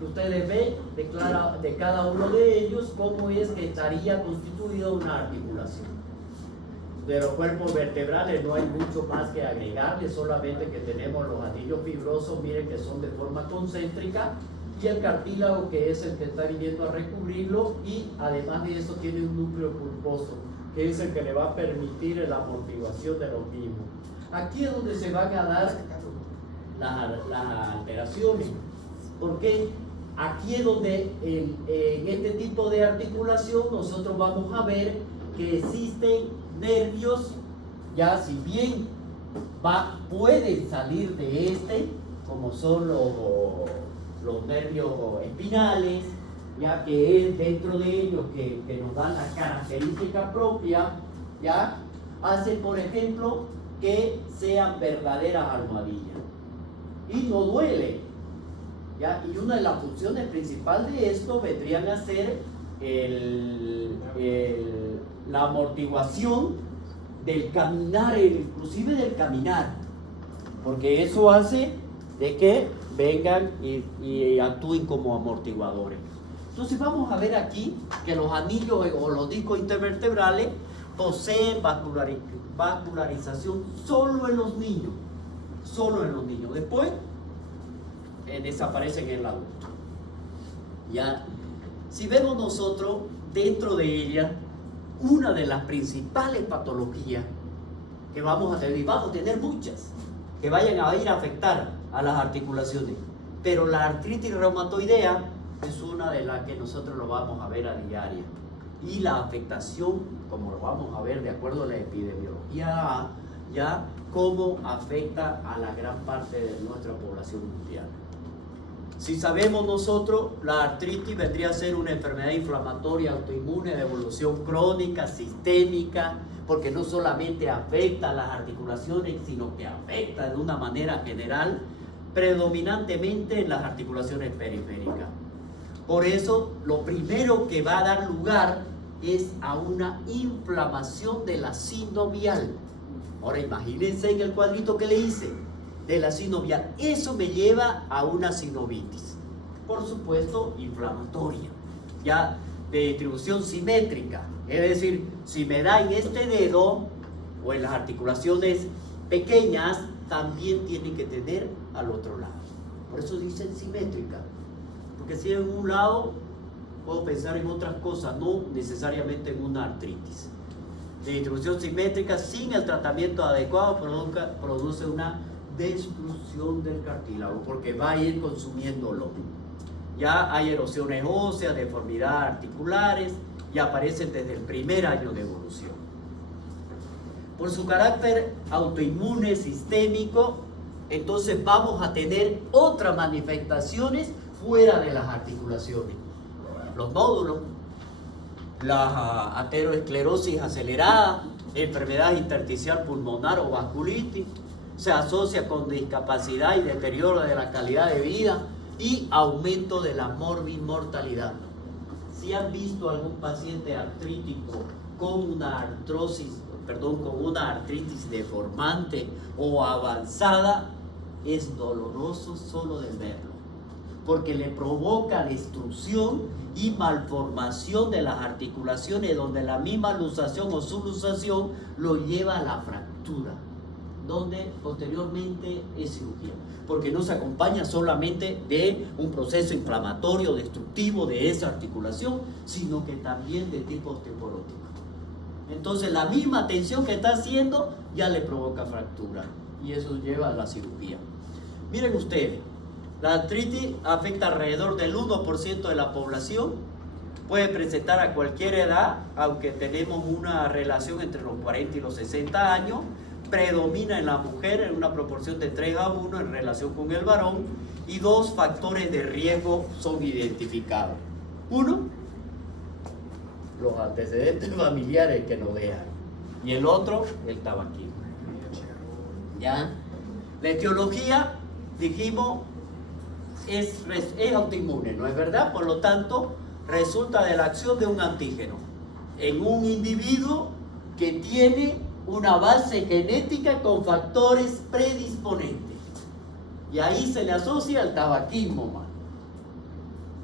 ustedes ven de cada uno de ellos cómo es que estaría constituida una articulación. De los cuerpos vertebrales no hay mucho más que agregarle, solamente que tenemos los anillos fibrosos, miren que son de forma concéntrica, y el cartílago que es el que está viniendo a recubrirlo, y además de eso tiene un núcleo pulposo, que es el que le va a permitir la amortiguación de los mismos. Aquí es donde se van a dar las alteraciones, porque aquí es donde en este tipo de articulación nosotros vamos a ver que existen nervios, ya si bien pueden salir de como son los nervios espinales, ya que es dentro de ellos que nos dan la característica propia, ya hace por ejemplo que sean verdaderas almohadillas y no duele, ya, y una de las funciones principales de esto vendrían a ser la amortiguación del caminar, inclusive del caminar, porque eso hace de que vengan y actúen como amortiguadores. Entonces vamos a ver aquí que los anillos o los discos intervertebrales poseen vascularización solo en los niños, después desaparecen en el adulto. Ya Si vemos nosotros dentro de ella, una de las principales patologías que vamos a tener, y vamos a tener muchas, que vayan a ir a afectar a las articulaciones, pero la artritis reumatoidea es una de las que nosotros lo vamos a ver a diario. Y la afectación, como lo vamos a ver de acuerdo a la epidemiología, ya cómo afecta a la gran parte de nuestra población mundial. Si sabemos nosotros, la artritis vendría a ser una enfermedad inflamatoria autoinmune de evolución crónica, sistémica, porque no solamente afecta a las articulaciones, sino que afecta de una manera general, predominantemente en las articulaciones periféricas. Por eso, lo primero que va a dar lugar es a una inflamación de la sinovial. Ahora imagínense en el cuadrito que le hice de la sinovial. Eso me lleva a una sinovitis. Por supuesto, inflamatoria. Ya de distribución simétrica. Es decir, si me da en este dedo o en las articulaciones pequeñas, también tiene que tener al otro lado. Por eso dicen simétrica. Porque si en un lado, puedo pensar en otras cosas, no necesariamente en una artritis. De distribución simétrica, sin el tratamiento adecuado, produce una destrucción del cartílago, porque va a ir consumiéndolo. Ya hay erosiones óseas, deformidades articulares, y aparecen desde el primer año de evolución. Por su carácter autoinmune, sistémico, entonces vamos a tener otras manifestaciones fuera de las articulaciones. Los nódulos, la aterosclerosis acelerada, enfermedad intersticial pulmonar o vasculitis, se asocia con discapacidad y deterioro de la calidad de vida y aumento de la morbimortalidad. Si han visto algún paciente artrítico con una artritis deformante o avanzada, es doloroso solo de verlo, porque le provoca destrucción y malformación de las articulaciones, donde la misma luxación o subluxación lo lleva a la fractura, donde posteriormente es cirugía, porque no se acompaña solamente de un proceso inflamatorio destructivo de esa articulación, sino que también de tipo osteoporótico. Entonces la misma tensión que está haciendo ya le provoca fractura, y eso lleva a la cirugía. Miren ustedes, la artritis afecta alrededor del 1% de la población, puede presentar a cualquier edad, aunque tenemos una relación entre los 40 y los 60 años, predomina en la mujer en una proporción de 3:1 en relación con el varón, y 2 factores de riesgo son identificados. Uno, los antecedentes familiares que nos dejan, y el otro, el tabaquismo. ¿Ya? La etiología, dijimos, es autoinmune, ¿no es verdad? Por lo tanto, resulta de la acción de un antígeno en un individuo que tiene una base genética con factores predisponentes, y ahí se le asocia al tabaquismo, man.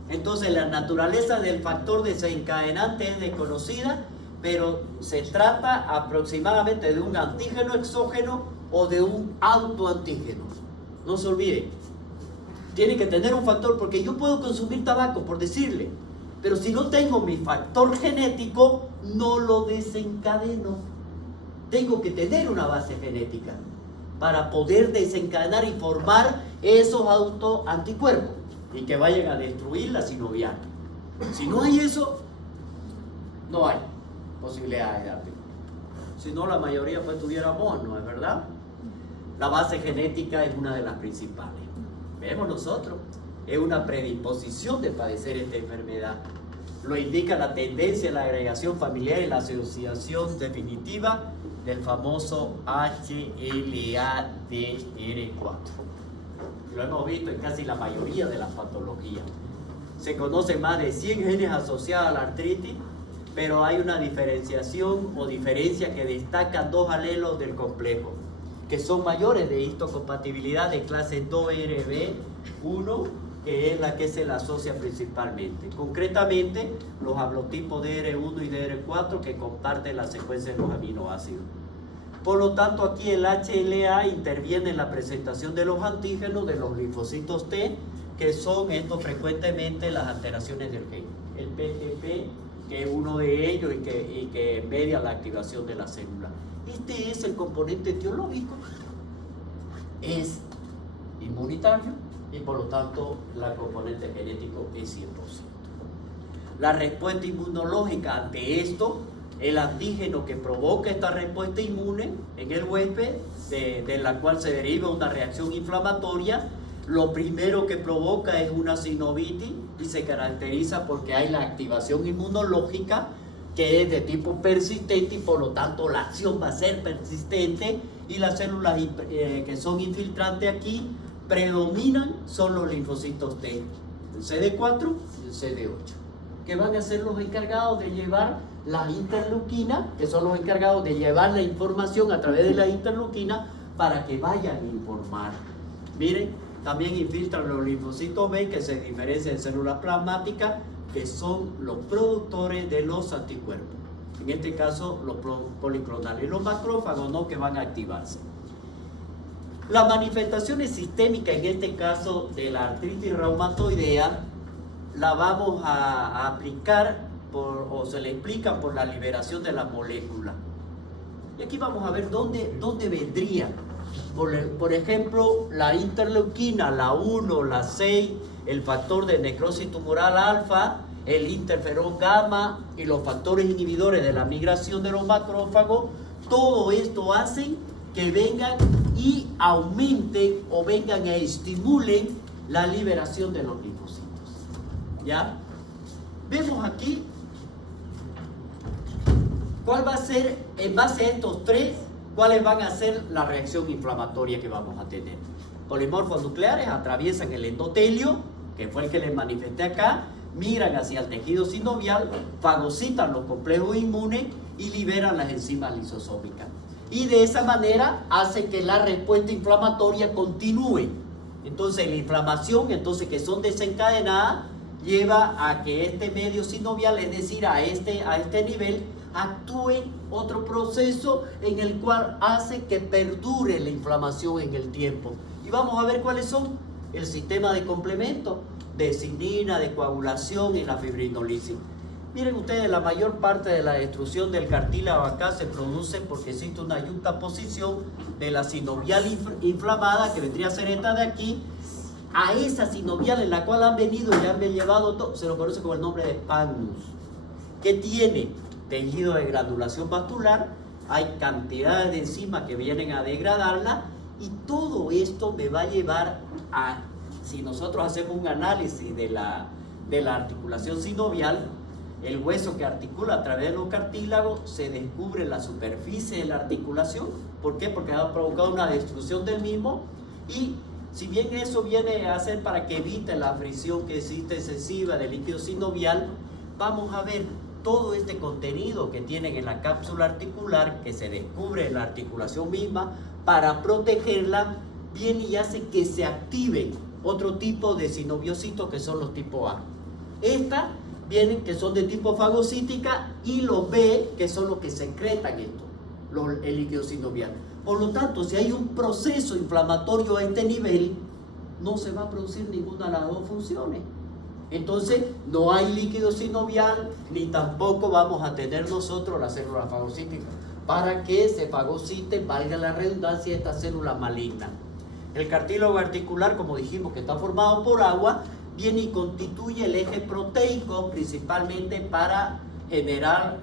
Entonces la naturaleza del factor desencadenante es desconocida, pero se trata aproximadamente de un antígeno exógeno o de un autoantígeno. No se olviden, tiene que tener un factor, porque yo puedo consumir tabaco, por decirle, pero si no tengo mi factor genético, no lo desencadeno. Tengo que tener una base genética para poder desencadenar y formar esos autoanticuerpos y que vayan a destruir la sinovial. Si no hay eso, no hay posibilidad de arte. Si no, la mayoría pues tuviéramos, ¿no es verdad? La base genética es una de las principales. Vemos nosotros, es una predisposición de padecer esta enfermedad. Lo indica la tendencia a la agregación familiar y la asociación definitiva del famoso HLA-DR4. Lo hemos visto en casi la mayoría de las patologías. Se conocen más de 100 genes asociados a la artritis, pero hay una diferenciación o diferencia que destacan 2 alelos del complejo, que son mayores de histocompatibilidad de clase 2RB1, que es la que se la asocia principalmente. Concretamente, los haplotipos DR1 y DR4 que comparten la secuencia de los aminoácidos. Por lo tanto, aquí el HLA interviene en la presentación de los antígenos de los linfocitos T, que son estos frecuentemente las alteraciones del gen. el PGP, que es uno de ellos y que media la activación de la célula. Este es el componente etiológico, es inmunitario y por lo tanto la componente genético es 100%. La respuesta inmunológica ante esto, el antígeno que provoca esta respuesta inmune en el huésped, de la cual se deriva una reacción inflamatoria, lo primero que provoca es una sinovitis y se caracteriza porque hay la activación inmunológica que es de tipo persistente y por lo tanto la acción va a ser persistente y las células que son infiltrantes aquí predominan son los linfocitos T, el CD4 y el CD8, que van a ser los encargados de llevar las interleuquinas, que son los encargados de llevar la información a través de la interleuquina para que vayan a informar. Miren, también infiltran los linfocitos B, que se diferencian en células plasmáticas, que son los productores de los anticuerpos. En este caso, los policlonales. Y los macrófagos, ¿no?, que van a activarse. Las manifestaciones sistémicas, en este caso de la artritis reumatoidea, la vamos a aplicar o se le explica por la liberación de la molécula. Y aquí vamos a ver dónde vendría. Por ejemplo, la interleuquina, la 1, la 6, el factor de necrosis tumoral alfa, el interferón gamma y los factores inhibidores de la migración de los macrófagos, todo esto hace que vengan y aumenten o vengan e estimulen la liberación de los linfocitos. ¿Ya? Vemos aquí cuál va a ser, en base a estos tres, cuáles van a ser la reacción inflamatoria que vamos a tener. Polimorfos nucleares atraviesan el endotelio, que fue el que les manifesté acá, migran hacia el tejido sinovial, fagocitan los complejos inmunes y liberan las enzimas lisosómicas. Y de esa manera hace que la respuesta inflamatoria continúe. Entonces la inflamación, que son desencadenadas, lleva a que este medio sinovial, es decir, a este nivel, actúe otro proceso en el cual hace que perdure la inflamación en el tiempo. Y vamos a ver cuáles son. El sistema de complemento, de cignina, de coagulación y la fibrinolisis. Miren ustedes, la mayor parte de la destrucción del cartílago acá se produce porque existe una yuxtaposición de la sinovial inflamada, que vendría a ser esta de aquí, a esa sinovial en la cual han venido y han llevado, se lo conoce con el nombre de Pannus, que tiene tejido de granulación vascular, hay cantidades de enzimas que vienen a degradarla y todo esto me va a llevar a, si nosotros hacemos un análisis de la articulación sinovial, el hueso que articula a través de los cartílagos, se descubre la superficie de la articulación. ¿Por qué? Porque ha provocado una destrucción del mismo y si bien eso viene a ser para que evite la fricción que existe excesiva del líquido sinovial, vamos a ver todo este contenido que tienen en la cápsula articular, que se descubre en la articulación misma, para protegerla, viene y hace que se active otro tipo de sinoviocitos que son los tipo A. Estas vienen que son de tipo fagocítica y los B que son los que secretan esto, el líquido sinovial. Por lo tanto, si hay un proceso inflamatorio a este nivel, no se va a producir ninguna de las dos funciones. Entonces, no hay líquido sinovial, ni tampoco vamos a tener nosotros las células fagocíticas para que se fagocite, valga la redundancia, esta célula maligna. El cartílago articular, como dijimos, que está formado por agua, viene y constituye el eje proteico principalmente para generar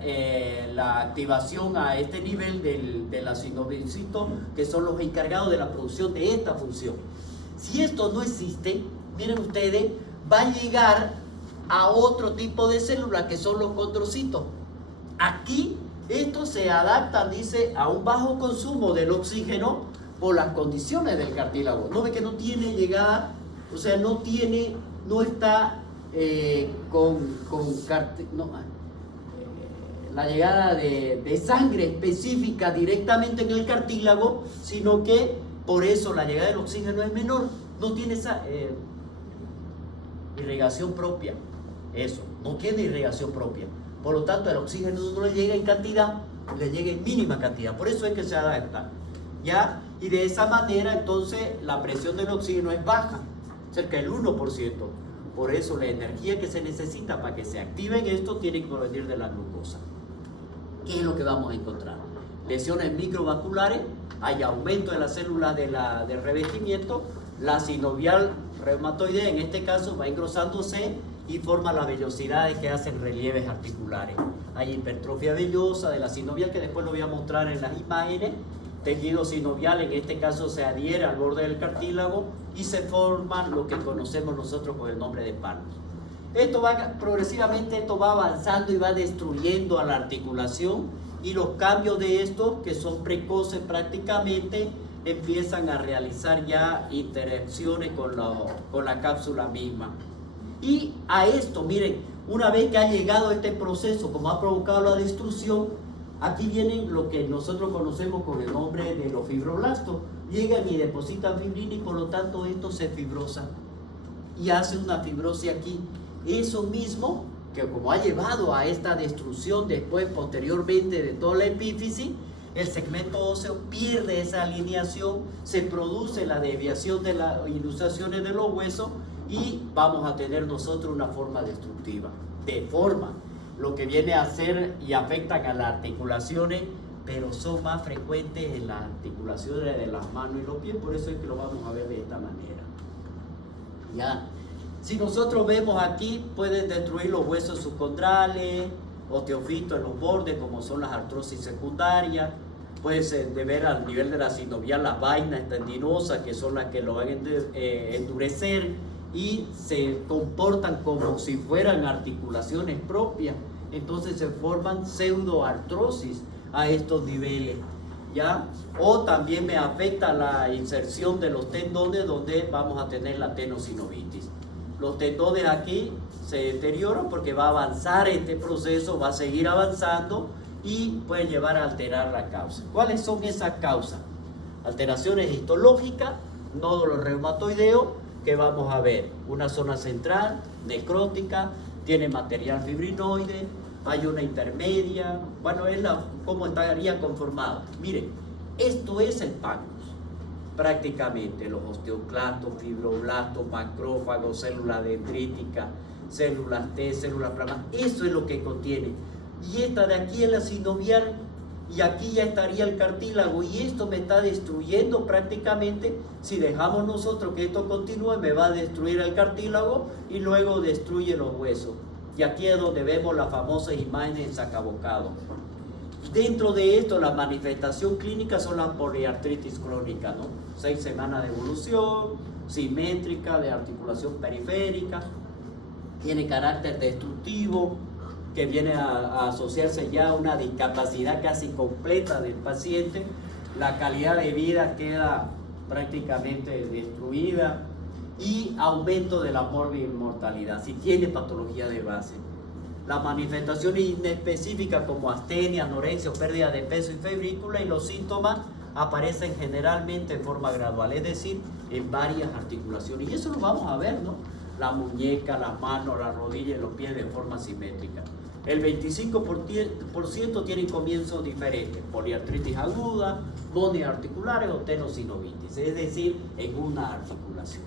la activación a este nivel de los sinovicitos, que son los encargados de la producción de esta función. Si esto no existe, miren ustedes, va a llegar a otro tipo de células que son los condrocitos. Aquí estos se adaptan, dice, a un bajo consumo del oxígeno por las condiciones del cartílago. No ve que no tiene llegada, o sea, no está la llegada de sangre específica directamente en el cartílago, sino que por eso la llegada del oxígeno es menor, no tiene esa irrigación propia, no tiene irrigación propia, por lo tanto el oxígeno no le llega en cantidad, le llega en mínima cantidad, por eso es que se adapta, ¿ya? Y de esa manera entonces la presión del oxígeno es baja, cerca del 1%. Por eso la energía que se necesita para que se activen esto tiene que provenir de la glucosa. ¿Qué es lo que vamos a encontrar? Lesiones microvasculares, hay aumento de las células del revestimiento, la sinovial reumatoidea en este caso va engrosándose y forma las vellosidades que hacen relieves articulares. Hay hipertrofia vellosa de la sinovial, que después lo voy a mostrar en las imágenes. Tejido sinovial en este caso se adhiere al borde del cartílago y se forma lo que conocemos nosotros con el nombre de palmos. Esto va progresivamente, esto va avanzando y va destruyendo a la articulación, y los cambios de estos, que son precoces prácticamente, empiezan a realizar ya interacciones con la cápsula misma. Y a esto, miren, una vez que ha llegado este proceso, como ha provocado la destrucción, aquí vienen lo que nosotros conocemos con el nombre de los fibroblastos. Llegan y depositan fibrina y por lo tanto esto se fibrosa y hace una fibrosis aquí. Eso mismo que como ha llevado a esta destrucción después posteriormente de toda la epífisis, el segmento óseo pierde esa alineación, se produce la desviación de las ilustraciones de los huesos y vamos a tener nosotros una forma destructiva. Deforma lo que viene a ser y afectan a las articulaciones, pero son más frecuentes en las articulaciones de las manos y los pies, por eso es que lo vamos a ver de esta manera. Ya. Si nosotros vemos aquí, pueden destruir los huesos subcondrales, osteofitos en los bordes, como son las artrosis secundarias. Puede ser de ver al nivel de la sinovial las vainas tendinosas, que son las que lo van a endurecer y se comportan como si fueran articulaciones propias. Entonces se forman pseudoartrosis a estos niveles, ¿ya? O también me afecta la inserción de los tendones, donde vamos a tener la tenosinovitis. Los tendones aquí se deterioran porque va a avanzar este proceso, va a seguir avanzando y puede llevar a alterar la causa. ¿Cuáles son esas causas? Alteraciones histológicas, nódulo reumatoideo, que vamos a ver. Una zona central, necrótica, tiene material fibrinoide, hay una intermedia. Bueno, es cómo estaría conformado. Miren, esto es el páncreas. Prácticamente los osteoclastos, fibroblastos, macrófagos, células dendríticas, células T, células plasma, eso es lo que contiene. Y esta de aquí es la sinovial, y aquí ya estaría el cartílago, y esto me está destruyendo prácticamente. Si dejamos nosotros que esto continúe, me va a destruir el cartílago y luego destruye los huesos. Y aquí es donde vemos las famosas imágenes en sacabocado. Dentro de esto, la manifestación clínica son las poliartritis crónica, ¿no? 6 semanas de evolución, simétrica, de articulación periférica, tiene carácter destructivo, que viene a asociarse ya a una discapacidad casi completa del paciente. La calidad de vida queda prácticamente destruida y aumento de la mortalidad, si tiene patología de base. Las manifestaciones inespecíficas como astenia, anorexia o pérdida de peso y febrícula, y los síntomas aparecen generalmente en forma gradual, es decir, en varias articulaciones. Y eso lo vamos a ver, ¿no? La muñeca, las manos, las rodillas y los pies de forma simétrica. El 25% tienen comienzos diferentes: poliartritis aguda, monoarticulares o tenosinovitis, es decir, en una articulación.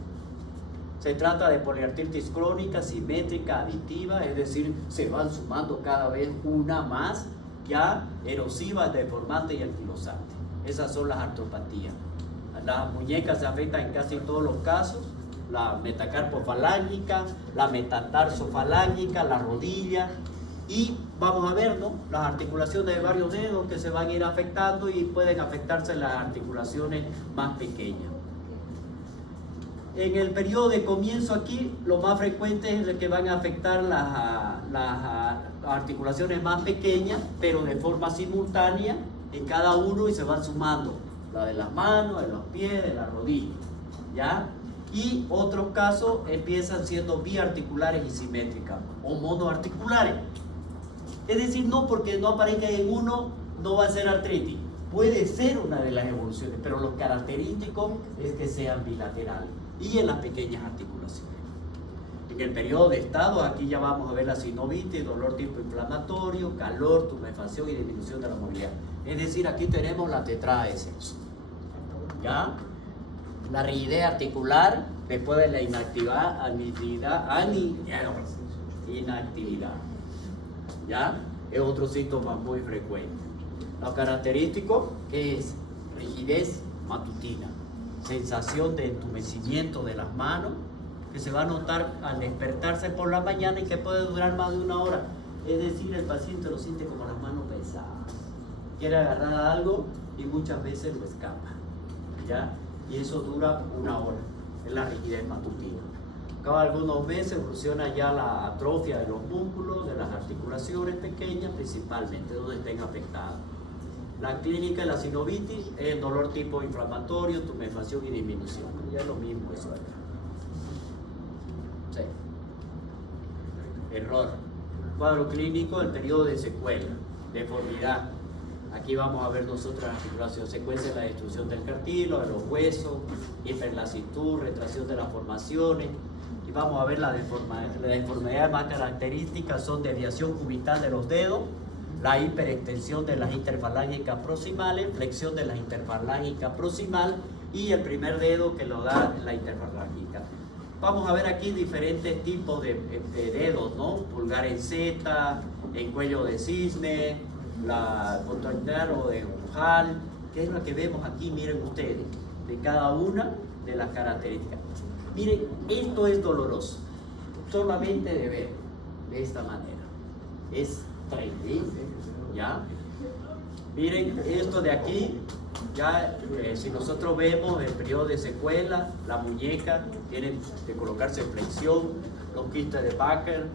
Se trata de poliartritis crónica, simétrica, aditiva, es decir, se van sumando cada vez una más, ya erosiva, deformante y anquilosante. Esas son las artropatías. Las muñecas se afectan en casi todos los casos: la metacarpofalángica, la metatarsofalángica, la rodilla, y vamos a ver, ¿no?, las articulaciones de varios dedos que se van a ir afectando, y pueden afectarse las articulaciones más pequeñas. En el periodo de comienzo aquí, lo más frecuente es el que van a afectar las articulaciones más pequeñas, pero de forma simultánea en cada uno, y se van sumando la de las manos, de los pies, de las rodillas, ¿ya? Y otros casos empiezan siendo biarticulares y simétricas o monoarticulares. Es decir, no porque no aparezca en uno no va a ser artritis. Puede ser una de las evoluciones, pero lo característico es que sean bilaterales y en las pequeñas articulaciones. En el periodo de estado, aquí ya vamos a ver la sinovitis, dolor tipo inflamatorio, calor, tumefacción y disminución de la movilidad. Es decir, aquí tenemos la tetrada de sexo, ¿ya? La rigidez articular después de la inactividad. ¿Ya? Es otro síntoma muy frecuente. Lo característico que es rigidez matutina, sensación de entumecimiento de las manos, que se va a notar al despertarse por la mañana y que puede durar más de 1 hora. Es decir, el paciente lo siente como las manos pesadas. Quiere agarrar algo y muchas veces lo escapa. ¿Ya? Y eso dura 1 hora. Es la rigidez matutina. Cada algunos meses evoluciona ya la atrofia de los músculos, de las articulaciones pequeñas, principalmente donde estén afectadas. La clínica de la sinovitis es el dolor tipo inflamatorio, tumefacción y disminución. Ya es lo mismo eso acá. Sí. Error. Cuadro clínico, el periodo de secuela, deformidad. Aquí vamos a ver nosotros la articulación, secuencia de la destrucción del cartílago, de los huesos, hiperlasitud, retracción de las formaciones. Y vamos a ver la deformidad más características son desviación cubital de los dedos, la hiperextensión de las interfalángicas proximales, flexión de las interfalángicas proximal y el primer dedo que lo da la interfalángica. Vamos a ver aquí diferentes tipos de dedos, ¿no? Pulgar en Z, en cuello de cisne, la contactar o de ojal, que es lo que vemos aquí, miren ustedes, de cada una de las características. Miren, esto es doloroso, solamente de ver de esta manera. Es tremendo, ¿ya? Miren, esto de aquí, ya si nosotros vemos el periodo de secuela, la muñeca tiene que colocarse en flexión, los quistes de Baker,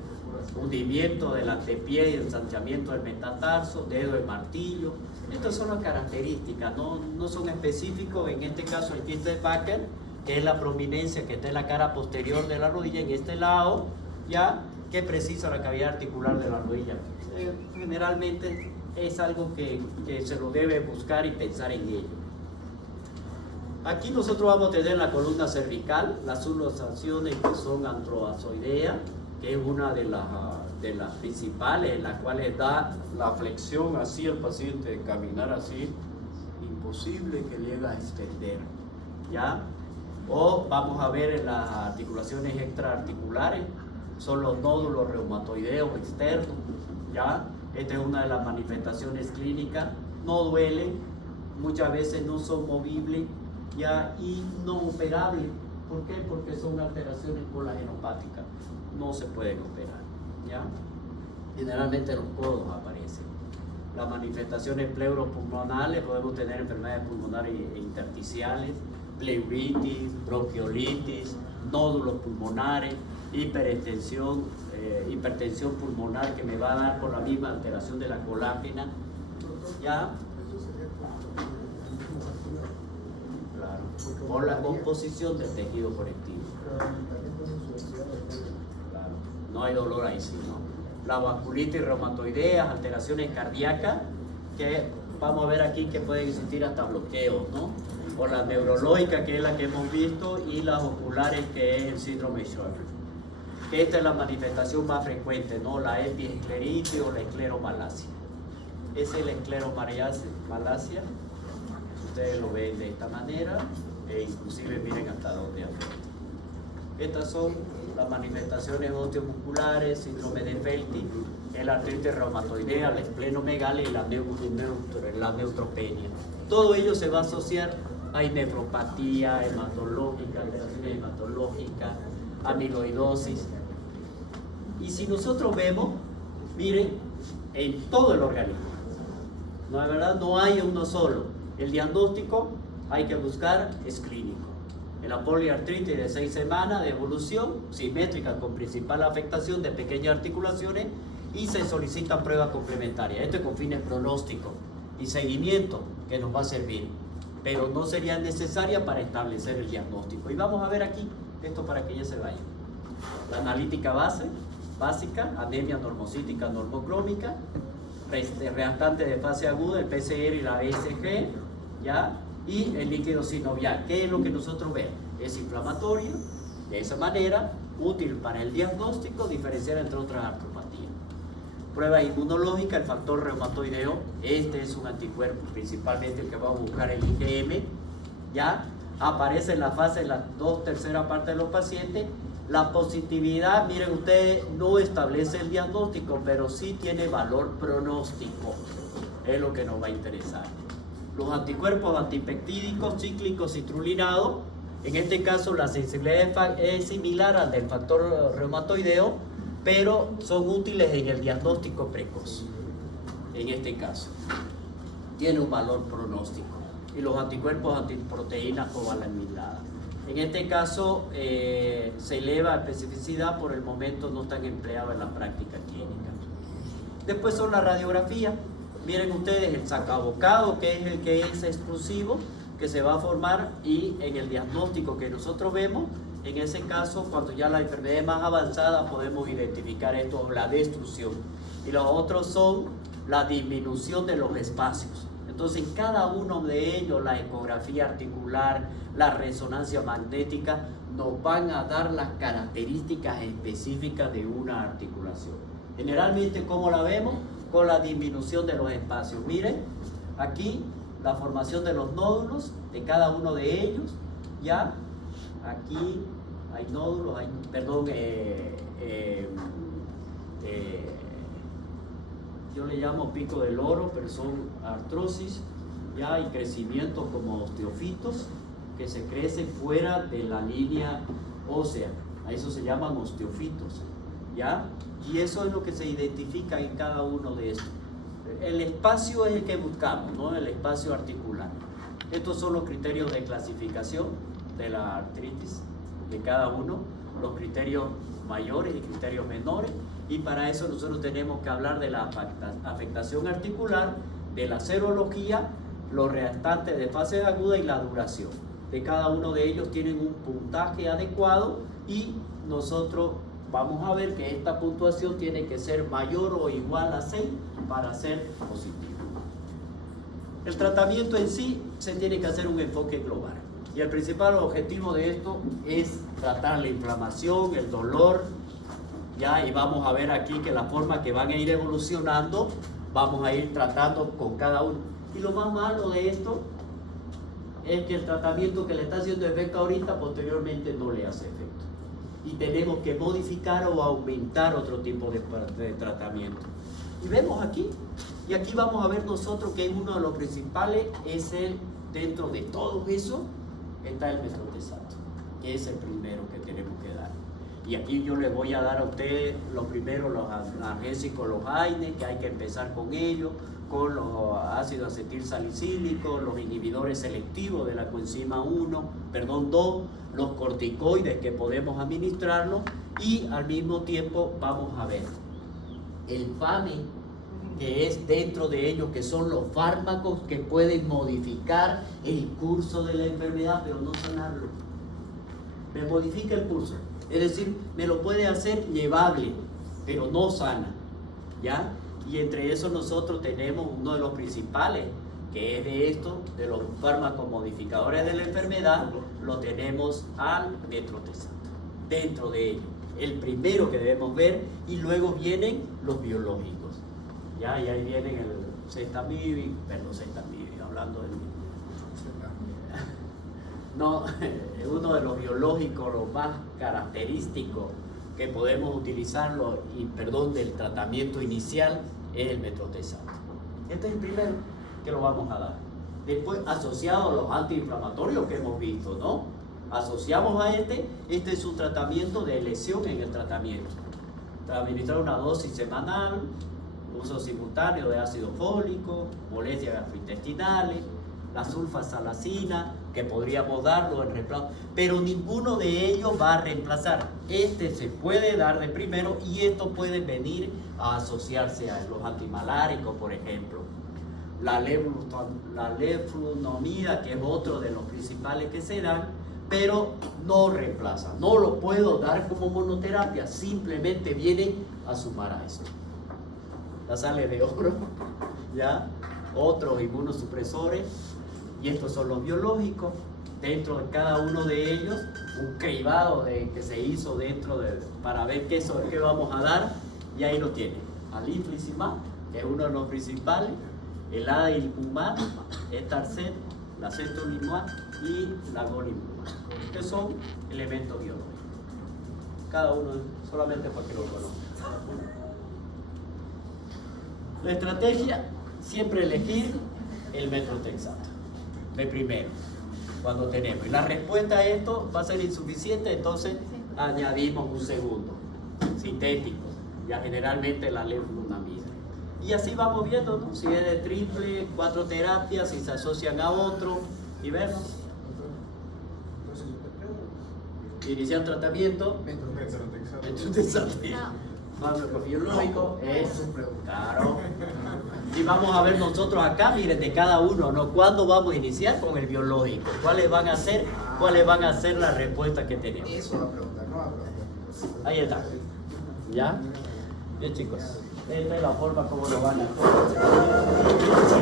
hundimiento del antepié y ensanchamiento del metatarso, dedo de martillo. Estas son las características, no son específicos. En este caso el quiste de Baker, que es la prominencia que está en la cara posterior de la rodilla en este lado, ya que precisa la cavidad articular de la rodilla. Generalmente es algo que se lo debe buscar y pensar en ello. Aquí nosotros vamos a tener la columna cervical, las subluxaciones que son antroazoidea, que es una de las principales, en las cuales da la flexión así al paciente, caminar así, imposible que llegue a extender, ¿ya? O vamos a ver en las articulaciones extraarticulares, son los nódulos reumatoideos externos, ¿ya? Esta es una de las manifestaciones clínicas, no duele, muchas veces no son movibles, ¿ya? Y no operables. ¿Por qué? Porque son alteraciones colagenopáticas, no se pueden operar, ¿ya? Generalmente los codos aparecen. Las manifestaciones pleuropulmonales, podemos tener enfermedades pulmonares intersticiales, pleuritis, bronquiolitis, nódulos pulmonares, hipertensión pulmonar que me va a dar por la misma alteración de la colágena, ¿ya? Claro, por la composición del tejido conectivo. Claro, no hay dolor ahí sí, ¿no? La vasculitis reumatoidea, alteraciones cardíacas, que vamos a ver aquí que pueden existir hasta bloqueos, ¿no? O la neurológica, que es la que hemos visto, y las oculares, que es el síndrome Sjögren. Esta es la manifestación más frecuente, ¿no? La epiescleritis o la escleromalacia. Esa es la escleromalacia. Ustedes lo ven de esta manera, e inclusive miren hasta dónde afecta. Estas son las manifestaciones osteomusculares, síndrome de Felty, el artritis reumatoidea, la esplenomegalia y la neutropenia. Todo ello se va a asociar a nefropatía hematológica, alteraciones hematológicas, amiloidosis. Y si nosotros vemos, miren, en todo el organismo, no, de verdad, no hay uno solo. El diagnóstico hay que buscar, es clínico. En la poliartritis de 6 semanas de evolución simétrica con principal afectación de pequeñas articulaciones, y se solicitan pruebas complementarias. Esto es con fines pronósticos y seguimiento que nos va a servir, pero no sería necesaria para establecer el diagnóstico. Y vamos a ver aquí, esto para que ya se vaya. La analítica básica, anemia normocítica normocrómica, reactante de fase aguda, el PCR y la ESG, ¿ya? Y el líquido sinovial, que es lo que nosotros vemos. Es inflamatorio, de esa manera, útil para el diagnóstico, diferenciar entre otras artropatías. Prueba inmunológica, el factor reumatoideo, este es un anticuerpo, principalmente el que vamos a buscar el IgM, ¿ya? aparece en la fase de las 2/3 partes de los pacientes. La positividad, miren ustedes, no establece el diagnóstico, pero sí tiene valor pronóstico. Es lo que nos va a interesar. Los anticuerpos antipeptídicos cíclicos citrulinados, en este caso la sensibilidad es similar al del factor reumatoideo, pero son útiles en el diagnóstico precoz. En este caso, tiene un valor pronóstico. Y los anticuerpos antiproteínas covalamiladas. En este caso se eleva especificidad, por el momento no están empleados en la práctica clínica. Después son las radiografías. Miren ustedes el sacabocado, que es el que es exclusivo, que se va a formar, y en el diagnóstico que nosotros vemos, en ese caso, cuando ya la enfermedad es más avanzada, podemos identificar esto, la destrucción. Y los otros son la disminución de los espacios. Entonces, en cada uno de ellos, la ecografía articular, la resonancia magnética, nos van a dar las características específicas de una articulación. Generalmente, ¿cómo la vemos? Con la disminución de los espacios. Miren, aquí la formación de los nódulos de cada uno de ellos. Ya, aquí hay nódulos, yo le llamo pico del oro, pero son artrosis, ya, y crecimientos como osteofitos que se crecen fuera de la línea ósea. A eso se llaman osteofitos, ya, y eso es lo que se identifica en cada uno de estos. El espacio es el que buscamos, ¿no? El espacio articular. Estos son los criterios de clasificación de la artritis de cada uno, los criterios mayores y criterios menores, y para eso nosotros tenemos que hablar de la afectación articular, de la serología, los restantes de fase aguda y la duración. De cada uno de ellos tienen un puntaje adecuado y nosotros vamos a ver que esta puntuación tiene que ser mayor o igual a 6 para ser positivo. El tratamiento en sí se tiene que hacer un enfoque global. Y el principal objetivo de esto es tratar la inflamación, el dolor, ya, y vamos a ver aquí que la forma que van a ir evolucionando, vamos a ir tratando con cada uno. Y lo más malo de esto es que el tratamiento que le está haciendo efecto ahorita, posteriormente no le hace efecto. Y tenemos que modificar o aumentar otro tipo de tratamiento. Y vemos aquí, y aquí vamos a ver nosotros que uno de los principales es dentro de todo eso, está el metotrexato, que es el primero que tenemos que dar. Y aquí yo les voy a dar a ustedes los primeros, los analgésicos, los AINE, que hay que empezar con ellos, con los ácidos acetilsalicílicos, los inhibidores selectivos de la coenzima 2, los corticoides que podemos administrarlos, y al mismo tiempo vamos a ver el FAME, que es dentro de ellos, que son los fármacos que pueden modificar el curso de la enfermedad, pero no sanarlo. Me modifica el curso, es decir, me lo puede hacer llevable, pero no sana, ¿ya? Y entre eso nosotros tenemos uno de los principales, que es de esto, de los fármacos modificadores de la enfermedad, lo tenemos al metotrexato, dentro de ellos, el primero que debemos ver, y luego vienen los biológicos. Ya, y ahí vienen el Zentamivir, hablando del... No, uno de los biológicos, los más característicos que podemos utilizarlo, del tratamiento inicial, es el metotrexato. Este es el primero que lo vamos a dar. Después, asociado a los antiinflamatorios que hemos visto, ¿no? Asociamos a este es un tratamiento de lesión en el tratamiento. Administrar una dosis semanal, uso simultáneo de ácido fólico, molestias gastrointestinales, la sulfasalacina, que podríamos darlo en reemplazo, pero ninguno de ellos va a reemplazar. Este se puede dar de primero y esto puede venir a asociarse a los antimaláricos, por ejemplo. La leflunomida, que es otro de los principales que se dan, pero no reemplaza. No lo puedo dar como monoterapia, simplemente viene a sumar a esto. La sal de oro, ¿ya? Otros inmunosupresores, y estos son los biológicos. Dentro de cada uno de ellos, un cribado que se hizo para ver qué vamos a dar, y ahí lo tienen. Aliflizimab, que es uno de los principales, el adalimumab, etarset, la cetolizumab, y la golimumab, que son elementos biológicos. Cada uno solamente para que lo conozcan. La estrategia, siempre elegir el metrotexato de primero, cuando tenemos. Y la respuesta a esto va a ser insuficiente, entonces añadimos un segundo, sintético, ya generalmente la leflunomida. Y así vamos viendo, ¿no? Si es de triple, 4 terapias, si se asocian a otro, y vemos. Entonces yo te pregunto. Iniciar tratamiento, metrotexato. Biológico es claro. Y vamos a ver nosotros acá, miren, de cada uno, ¿no? ¿Cuándo vamos a iniciar con el biológico? ¿Cuáles van a ser las respuestas que tenemos? Eso va a preguntar, no va a preguntar. Ahí está. ¿Ya? Bien, chicos. Esta es la forma como lo van a hacer.